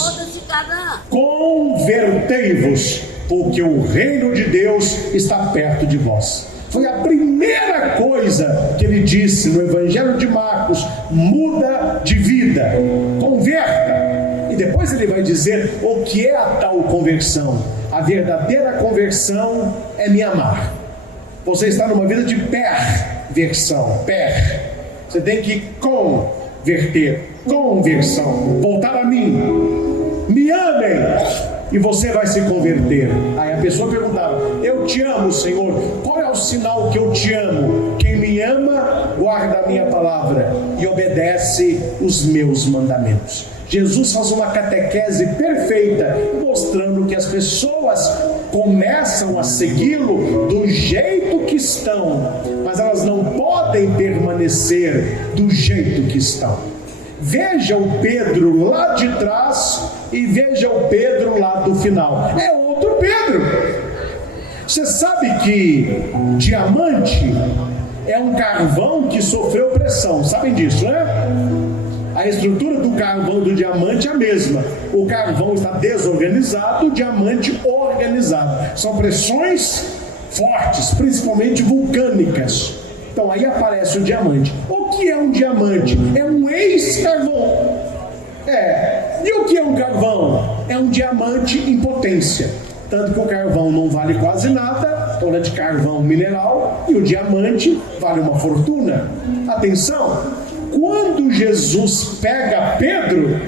Convertei-vos, porque o reino de Deus está perto de vós. Foi a primeira coisa que ele disse no Evangelho de Marcos. Muda de vida, converta. E depois Depois ele vai dizer o que é a tal conversão. A verdadeira conversão é me amar. Você está numa vida de perversão. Você tem que converter. Conversão. Voltar a mim. Me amem. E você vai se converter. Aí a pessoa perguntava: eu te amo, Senhor. Qual é o sinal que eu te amo? Quem me ama, guarda a minha palavra e obedece os meus mandamentos. Jesus faz uma catequese perfeita, mostrando que as pessoas começam a segui-lo do jeito que estão, mas elas não podem permanecer do jeito que estão. Veja o Pedro lá de trás e veja o Pedro lá do final. É outro Pedro. Você sabe que diamante é um carvão que sofreu pressão. Sabem disso, né? A estrutura do carvão do diamante é a mesma. O carvão está desorganizado, o diamante organizado. São pressões fortes, principalmente vulcânicas. Então aí aparece o diamante. O que é um diamante? É um ex-carvão. E o que é um carvão? É um diamante em potência. Tanto que o carvão não vale quase nada, então é de carvão mineral, e o diamante vale uma fortuna. Atenção, quando Jesus pega Pedro,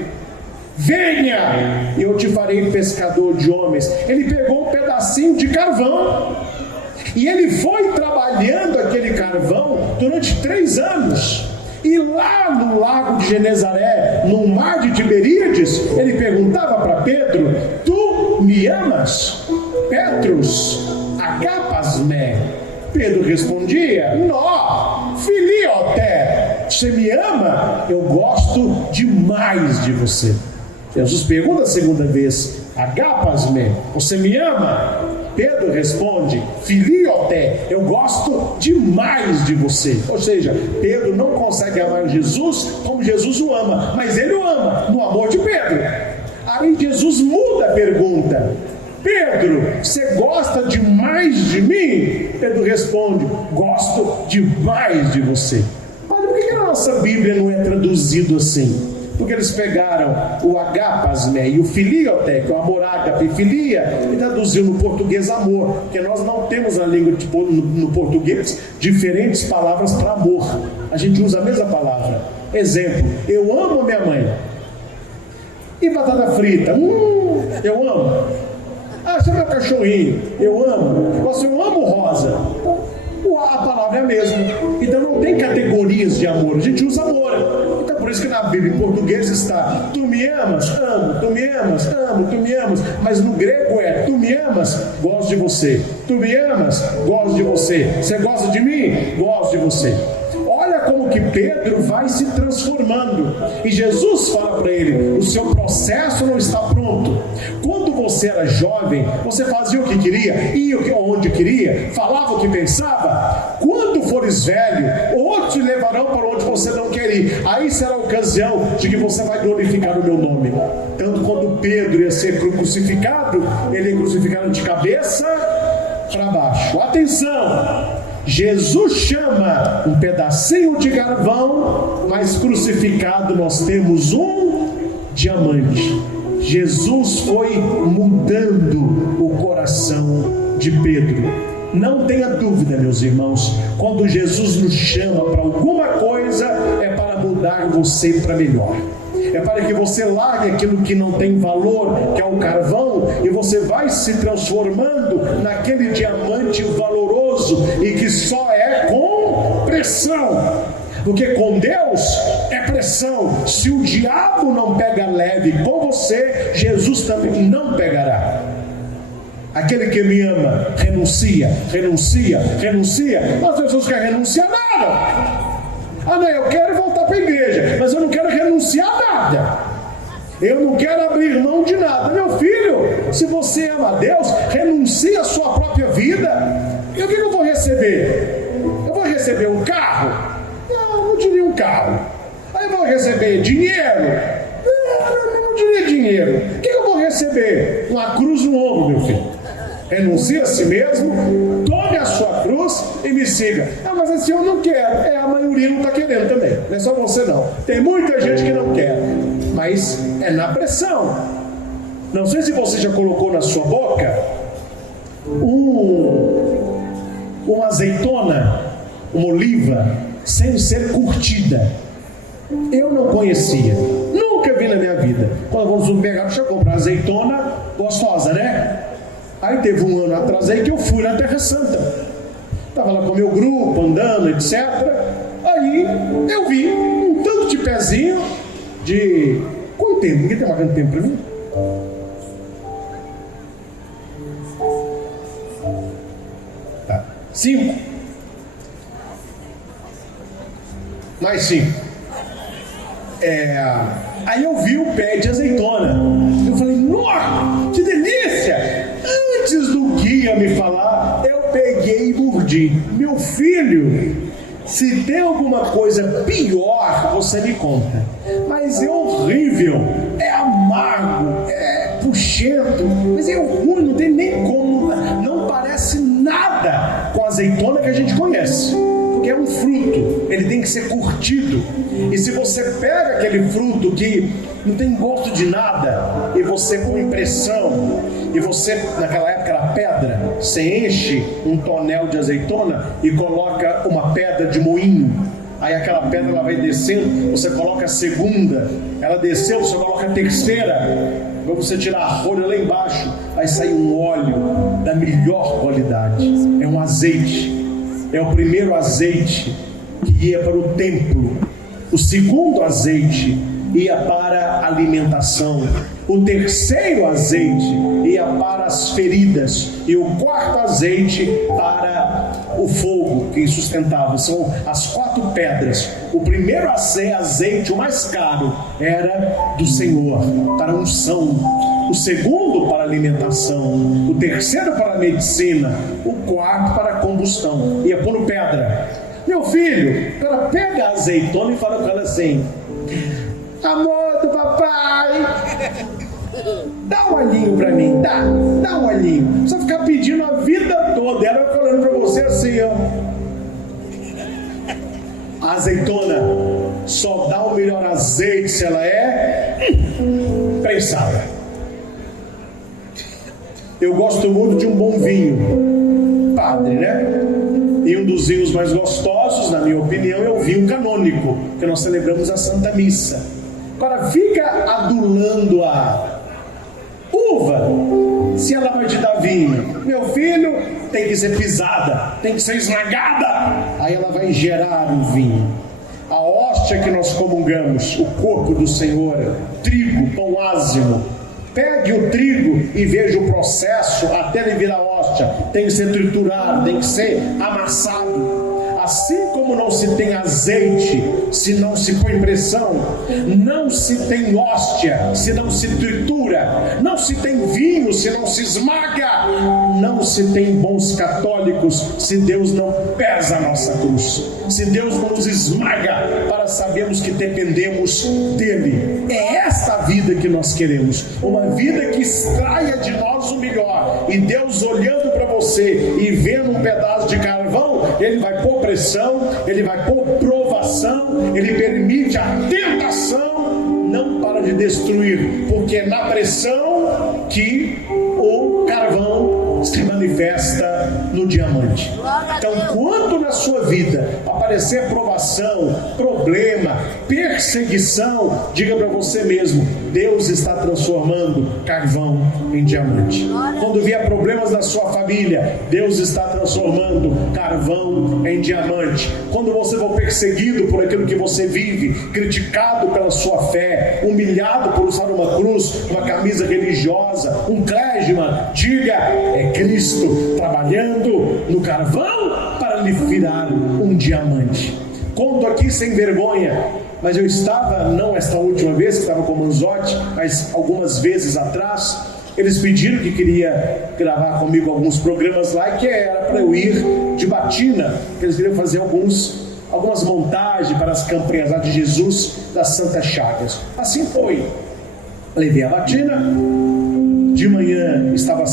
venha, eu te farei pescador de homens. Ele pegou um pedacinho de carvão e ele foi trabalhando aquele carvão durante 3 anos. E lá no lago de Genezaré, no mar de Tiberíades, ele perguntava para Pedro: tu me amas? Petrus, agapas-me. Pedro respondia: nó, filioté. Você me ama? Eu gosto demais de você. Jesus pergunta a segunda vez: agapas-me, você me ama? Pedro responde: filioté, eu gosto demais de você. Ou seja, Pedro não consegue amar Jesus como Jesus o ama, mas ele o ama no amor de Pedro. Aí Jesus muda a pergunta: Pedro, você gosta demais de mim? Pedro responde: gosto demais de você. Olha, por que a nossa Bíblia não é traduzido assim? Porque eles pegaram o agapasme e o filioté, que é o amor, ágape e filia, e traduziram no português amor, porque nós não temos na língua no português diferentes palavras para amor. A gente usa a mesma palavra. Exemplo: eu amo a minha mãe. E batata frita? Eu amo. Você é meu cachorrinho? Eu amo. Nossa, eu amo rosa. A palavra é a mesma. Então não tem categorias de amor. A gente usa amor. Então por isso que na Bíblia em português está: tu me amas? Amo. Tu me amas? Amo. Tu me amas? Mas no grego é: tu me amas? Gosto de você. Tu me amas? Gosto de você. Você gosta de mim? Gosto de você. Olha como que Pedro vai se transformando. E Jesus fala para ele: o seu processo não está pronto. Quando você era jovem, você fazia o que queria, ia onde queria, falava o que pensava. Quando fores velho, outros te levarão para onde você não quer ir. Aí será a ocasião de que você vai glorificar o meu nome. Tanto quando Pedro ia ser crucificado, ele ia crucificado de cabeça para baixo. Atenção! Jesus chama um pedacinho de carvão, mas crucificado nós temos um diamante. Jesus foi mudando o coração de Pedro. Não tenha dúvida, meus irmãos, quando Jesus nos chama para alguma coisa, é para mudar você para melhor. É para que você largue aquilo que não tem valor, que é o carvão, e você vai se transformando naquele diamante valoroso e que só é com pressão. Porque com Deus é pressão. Se o diabo não pega leve com você, Jesus também não pegará. Aquele que me ama, renuncia. As pessoas querem renunciar nada. Não, eu quero voltar para a igreja, mas eu não quero renunciar a nada. Eu não quero abrir mão de nada. Meu filho, se você ama a Deus, renuncie à sua própria vida. E o que eu vou receber? Eu vou receber um carro? Não diria um carro. Aí eu vou receber dinheiro? Não diria dinheiro. O que eu vou receber? Uma cruz no ombro, meu filho. Renuncie a si mesmo, tome a sua cruz e me siga. Mas assim eu não quero. A maioria não está querendo também. Não é só você não. Tem muita gente que não quer. mas é na pressão. Não sei se você já colocou na sua boca uma azeitona, uma oliva, sem ser curtida. Eu não conhecia, nunca vi na minha vida. Quando eu vou no supermercado, deixa eu comprar azeitona gostosa, né? Aí teve um ano atrás aí que eu fui na Terra Santa. Estava lá com o meu grupo, andando, etc. Aí eu vi um tanto de pezinho de... Quanto tempo? Ninguém está marcando tempo para mim? Tá. 5. Mais 5. Aí eu vi o pé de azeitona. Eu falei, nossa, que delícia! Antes do guia me falar, eu peguei e mordi. Meu filho, se tem alguma coisa pior, você me conta. Mas é horrível, é amargo, é puxento, mas é ruim, não tem nem como, não parece nada com a azeitona que a gente conhece. Porque é um fruto, ele tem que ser curtido. E se você pega aquele fruto que não tem gosto de nada, e você põe pressão, e você, naquela época era pedra, você enche um tonel de azeitona e coloca uma pedra de moinho. Aí aquela pedra ela vai descendo, você coloca a segunda, ela desceu, você coloca a terceira, para você tirar a folha lá embaixo, aí sai um óleo da melhor qualidade, é um azeite. É o primeiro azeite que ia para o templo. O segundo azeite ia para a alimentação. O terceiro azeite ia para as feridas. E o quarto azeite para o fogo que sustentava. São as 4 pedras. O primeiro azeite, o mais caro, era do Senhor, para a unção. O segundo para a alimentação, o terceiro para a medicina, o quarto para a combustão. Ia pondo pedra. Meu filho, ela pega a azeitona e fala com ela assim: amor do papai, dá um olhinho para mim, dá um olhinho. Você ficar pedindo a vida toda, ela vai falando para você assim, ó. A azeitona só dá o melhor azeite se ela é prensada. Eu gosto muito de um bom vinho, padre, né? E um dos vinhos mais gostosos, na minha opinião, é o vinho canônico, que nós celebramos a Santa Missa. Agora, fica adulando a uva, se ela vai te dar vinho. Meu filho, tem que ser pisada, tem que ser esmagada, aí ela vai gerar o vinho. A hóstia que nós comungamos, o corpo do Senhor, trigo, pão ázimo. Pegue o trigo e veja o processo até ele virar hóstia. Tem que ser triturado, tem que ser amassado. Assim como não se tem azeite se não se põe pressão, não se tem hóstia se não se tritura, não se tem vinho se não se esmaga, não se tem bons católicos se Deus não pesa a nossa cruz, se Deus não nos esmaga para sabermos que dependemos dele. É esta a vida que nós queremos, uma vida que extraia de nós o melhor. E Deus olhando para você e vendo um pedaço de carvão, ele vai pôr pressão, ele vai pôr provação, ele permite a tentação, não para de destruir, porque é na pressão que o carvão se manifesta no diamante. Então, quando na sua vida aparecer provação, problema, perseguição, diga para você mesmo: Deus está transformando carvão em diamante. Quando vier problemas na sua família, Deus está transformando carvão em diamante. Quando você for perseguido por aquilo que você vive, criticado pela sua fé, humilhado por usar uma cruz, uma camisa religiosa, um clergyman, diga: é Cristo trabalhando no carvão para lhe virar um diamante. Conto aqui sem vergonha, mas eu estava, não esta última vez que estava com o Manzotti, mas algumas vezes atrás, eles pediram que queria gravar comigo alguns programas lá, que era para eu ir de batina, que eles queriam fazer algumas montagens para as campanhas lá de Jesus das Santas Chagas. Assim foi. Levei a batina, de manhã estava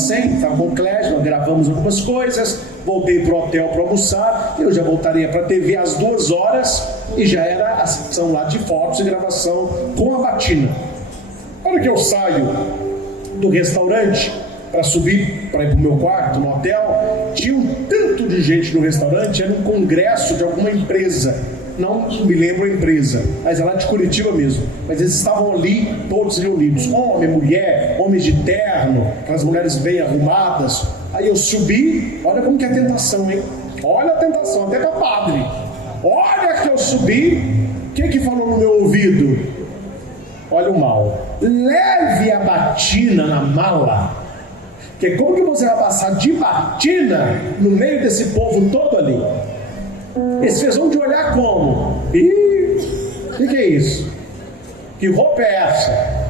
com o Clésio, gravamos algumas coisas, voltei para o hotel para almoçar, eu já voltaria para a TV às 2 horas, e já era a sessão lá de fotos e gravação com a batina. hora que eu saio do restaurante para subir, para ir para o meu quarto, no hotel, tinha um tanto de gente no restaurante, era um congresso de alguma empresa, não me lembro a empresa, mas é lá de Curitiba mesmo, mas eles estavam ali todos reunidos, homem, mulher, homens de terno, aquelas mulheres bem arrumadas. Aí eu subi, olha como que é a tentação, hein? Olha a tentação, até para padre. Olha que eu subi, o que falou no meu ouvido? Olha o mal. Leve a batina na mala. Porque como que você vai passar de batina no meio desse povo todo ali? Eles vão de olhar como? Ih, o que é isso? Que roupa é essa?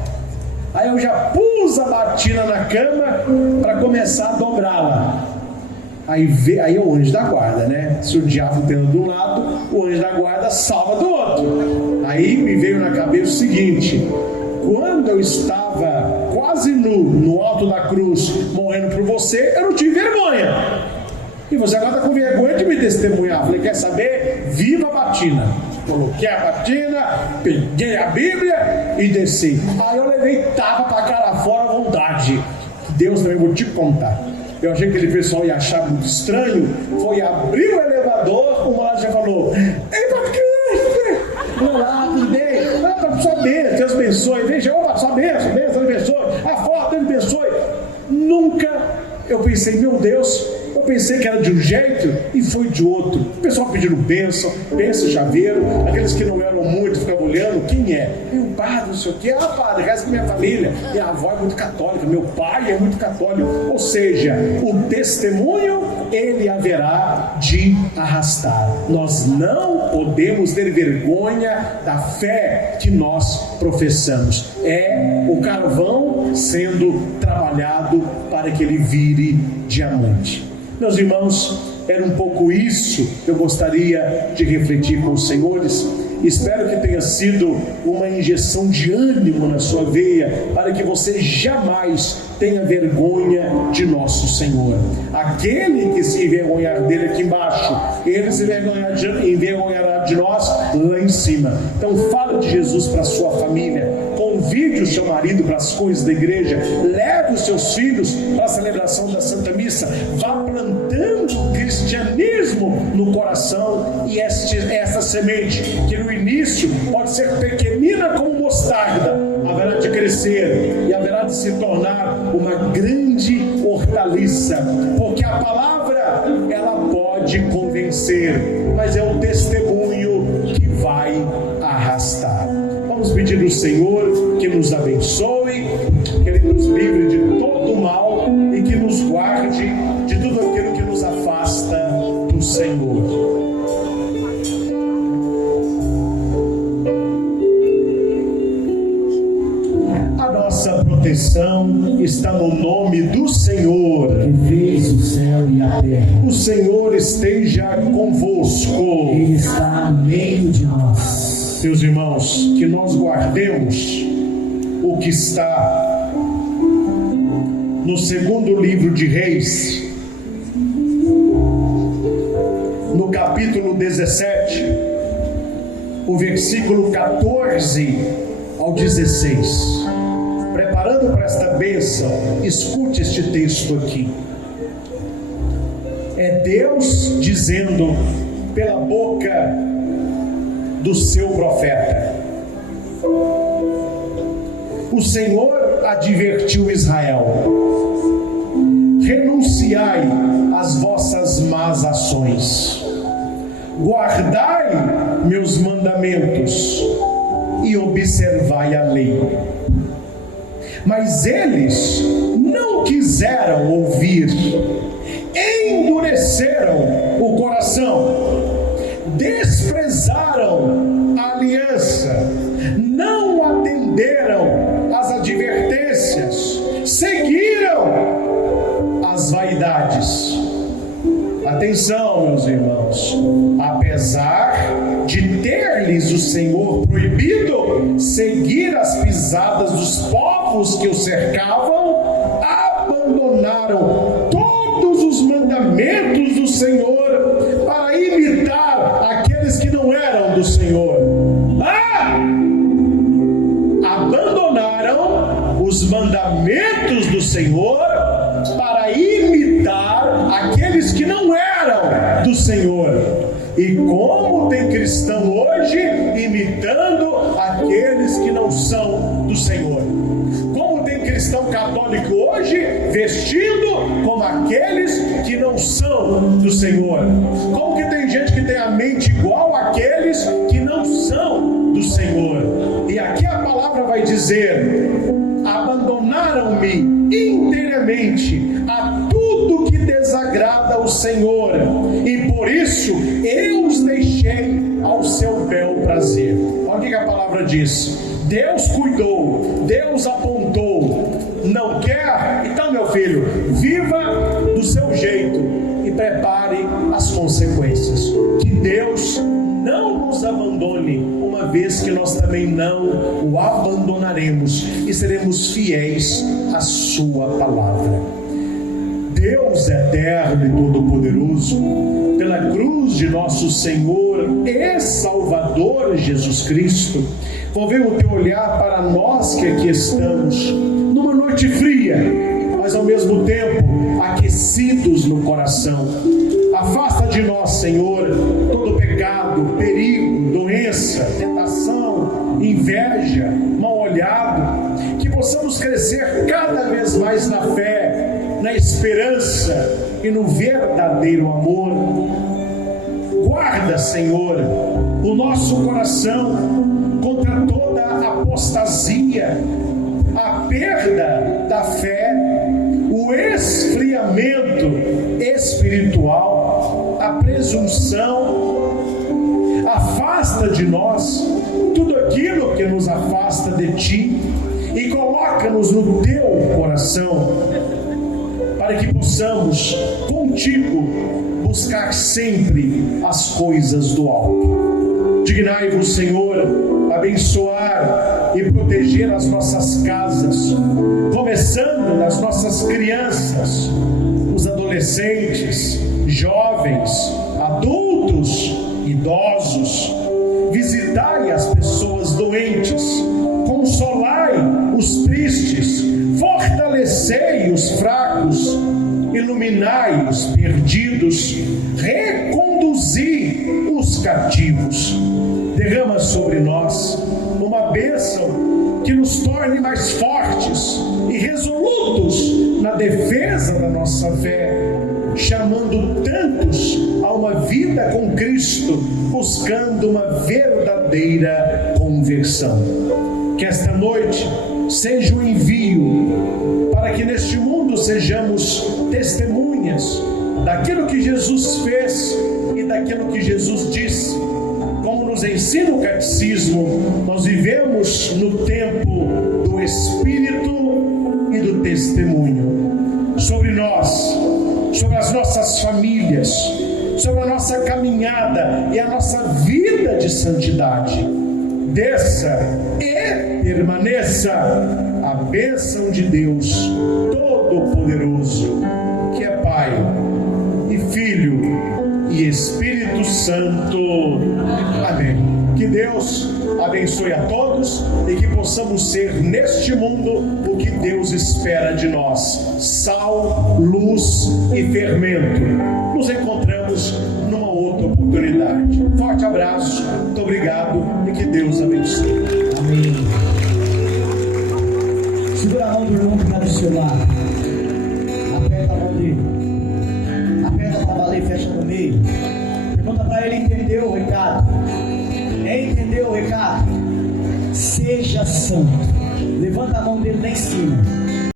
Aí eu já pus a batina na cama para começar a dobrá-la. Aí é o anjo da guarda, né? Se o diabo tendo de um lado, o anjo da guarda salva do outro. Aí me veio na cabeça o seguinte: quando eu estava quase nu, no alto da cruz, morrendo por você, eu não tive vergonha. E você agora está com vergonha de me testemunhar. Falei, quer saber? Viva a batina. Coloquei a batina, peguei a Bíblia e desci. Aí eu levei tapa para cara fora à vontade. Deus também, vou te contar. Eu achei que aquele pessoal ia achar muito estranho. Foi abrir o elevador, o malandro já falou: ei, Cristo! Olá, tudo bem? Para sua bênção, Deus abençoe. Veja, opa, sua bênção, Deus abençoe. A foto, Deus abençoe. Nunca eu pensei, meu Deus, eu pensei que era de um jeito e foi de outro. O pessoal pedindo bênção, chaveiro, aqueles que não eram muito ficavam olhando, quem é? Meu padre, não sei o quê. Ah, padre, resta com minha família. Minha avó é muito católica, meu pai é muito católico. Ou seja, o testemunho, ele haverá de arrastar. Nós não podemos ter vergonha da fé que nós professamos. É o carvão sendo trabalhado para que ele vire diamante. Meus irmãos, era um pouco isso que eu gostaria de refletir com os senhores. Espero que tenha sido uma injeção de ânimo na sua veia, para que você jamais tenha vergonha de nosso Senhor. Aquele que se envergonhar dele aqui embaixo, ele se envergonhará de nós lá em cima. Então fala de Jesus para a sua família, convide o seu marido para as coisas da igreja, leve os seus filhos para a celebração da Santa Missa, vá plantando o cristianismo no coração, e essa semente, que no início pode ser pequenina como mostarda, haverá de crescer e haverá de se tornar uma grande hortaliça, porque a palavra, ela pode convencer, mas é o testemunho que vai arrastar. Vamos pedir ao Senhor que nos abençoe, que Ele nos livre de todo o mal e que nos guarde de tudo aquilo que nos afasta do Senhor. A nossa proteção está no nome do Senhor, que fez o céu e a terra. O Senhor esteja convosco. Ele está no meio de nós. Meus irmãos, que nós guardemos o que está no segundo livro de Reis, no capítulo 17, o versículo 14 ao 16. Preparando para esta bênção, escute este texto aqui. É Deus dizendo pela boca do seu profeta: o Senhor advertiu Israel: renunciai às vossas más ações, guardai meus mandamentos e observai a lei. Mas eles não quiseram ouvir, endureceram o coração, desprezaram a aliança, não atenderam às advertências, seguiram as vaidades. Atenção, meus irmãos, apesar de ter-lhes o Senhor proibido seguir as pisadas dos povos que o cercavam, abandonaram todos os mandamentos do Senhor para imitar aqueles que não eram do Senhor. Abandonaram para imitar aqueles que não eram do Senhor. E como tem cristão hoje imitando aqueles que não são do Senhor? Como tem cristão católico hoje vestindo como aqueles que não são do Senhor? Como que tem gente que tem a mente igual àqueles que não são do Senhor? E aqui a palavra vai dizer: abandonaram-me inteiramente a tudo que desagrada ao Senhor, e por isso eu os deixei ao seu bel prazer. Olha o que a palavra diz: Deus cuidou, Deus apontou. Não quer? Então, meu filho, viva do seu jeito e prepare as consequências. Que Deus não nos abandone, uma vez que nós também não o abandonaremos e seremos fiéis à sua palavra. Deus eterno e todo-poderoso, pela cruz de nosso Senhor e Salvador Jesus Cristo, volveu o teu olhar para nós que aqui estamos, numa noite fria, mas ao mesmo tempo aquecidos no coração. Afasta de nós, Senhor, todo pecado, perigo, doença, tentação, inveja, mal-olhado, que possamos crescer cada vez mais na fé, na esperança e no verdadeiro amor. Guarda, Senhor, o nosso coração contra toda a apostasia, a perda da fé, o esfriamento espiritual, a presunção. Afasta de nós tudo aquilo que nos afasta de Ti e coloca-nos no Teu coração, para que possamos contigo buscar sempre as coisas do alto. Dignai-vos, Senhor, abençoar e proteger as nossas casas, começando nas nossas crianças, os adolescentes, jovens, adultos, idosos. Visitai as pessoas doentes, consolai os tristes, fortalecei os fracos, iluminai os perdidos, reconduzi os cativos. Derrama sobre nós uma bênção que nos torne mais fortes e resolutos na defesa da nossa fé, chamando tantos a uma vida com Cristo, buscando uma verdadeira conversão. Que esta noite seja um envio para que neste mundo sejamos testemunhas daquilo que Jesus fez e daquilo que Jesus disse. Como nos ensina o catecismo, nós vivemos no tempo do Espírito e do testemunho. Sobre nós, sobre as nossas famílias, sobre a nossa caminhada e a nossa vida de santidade, desça e permaneça a bênção de Deus Todo-Poderoso, que é Pai e Filho e Espírito Santo. Amém. Que Deus abençoe a todos e que possamos ser neste mundo o que Deus espera de nós: sal, luz e fermento. Nos encontramos numa outra oportunidade. Forte abraço, muito obrigado e que Deus abençoe. Amém. Segura a mão do irmão que está do seu lado. Aperta a mão dele. Aperta para valer e fecha no meio. Pergunta para ele: entendeu o recado? Entendeu o recado? Seja santo. Levanta a mão dele lá em cima.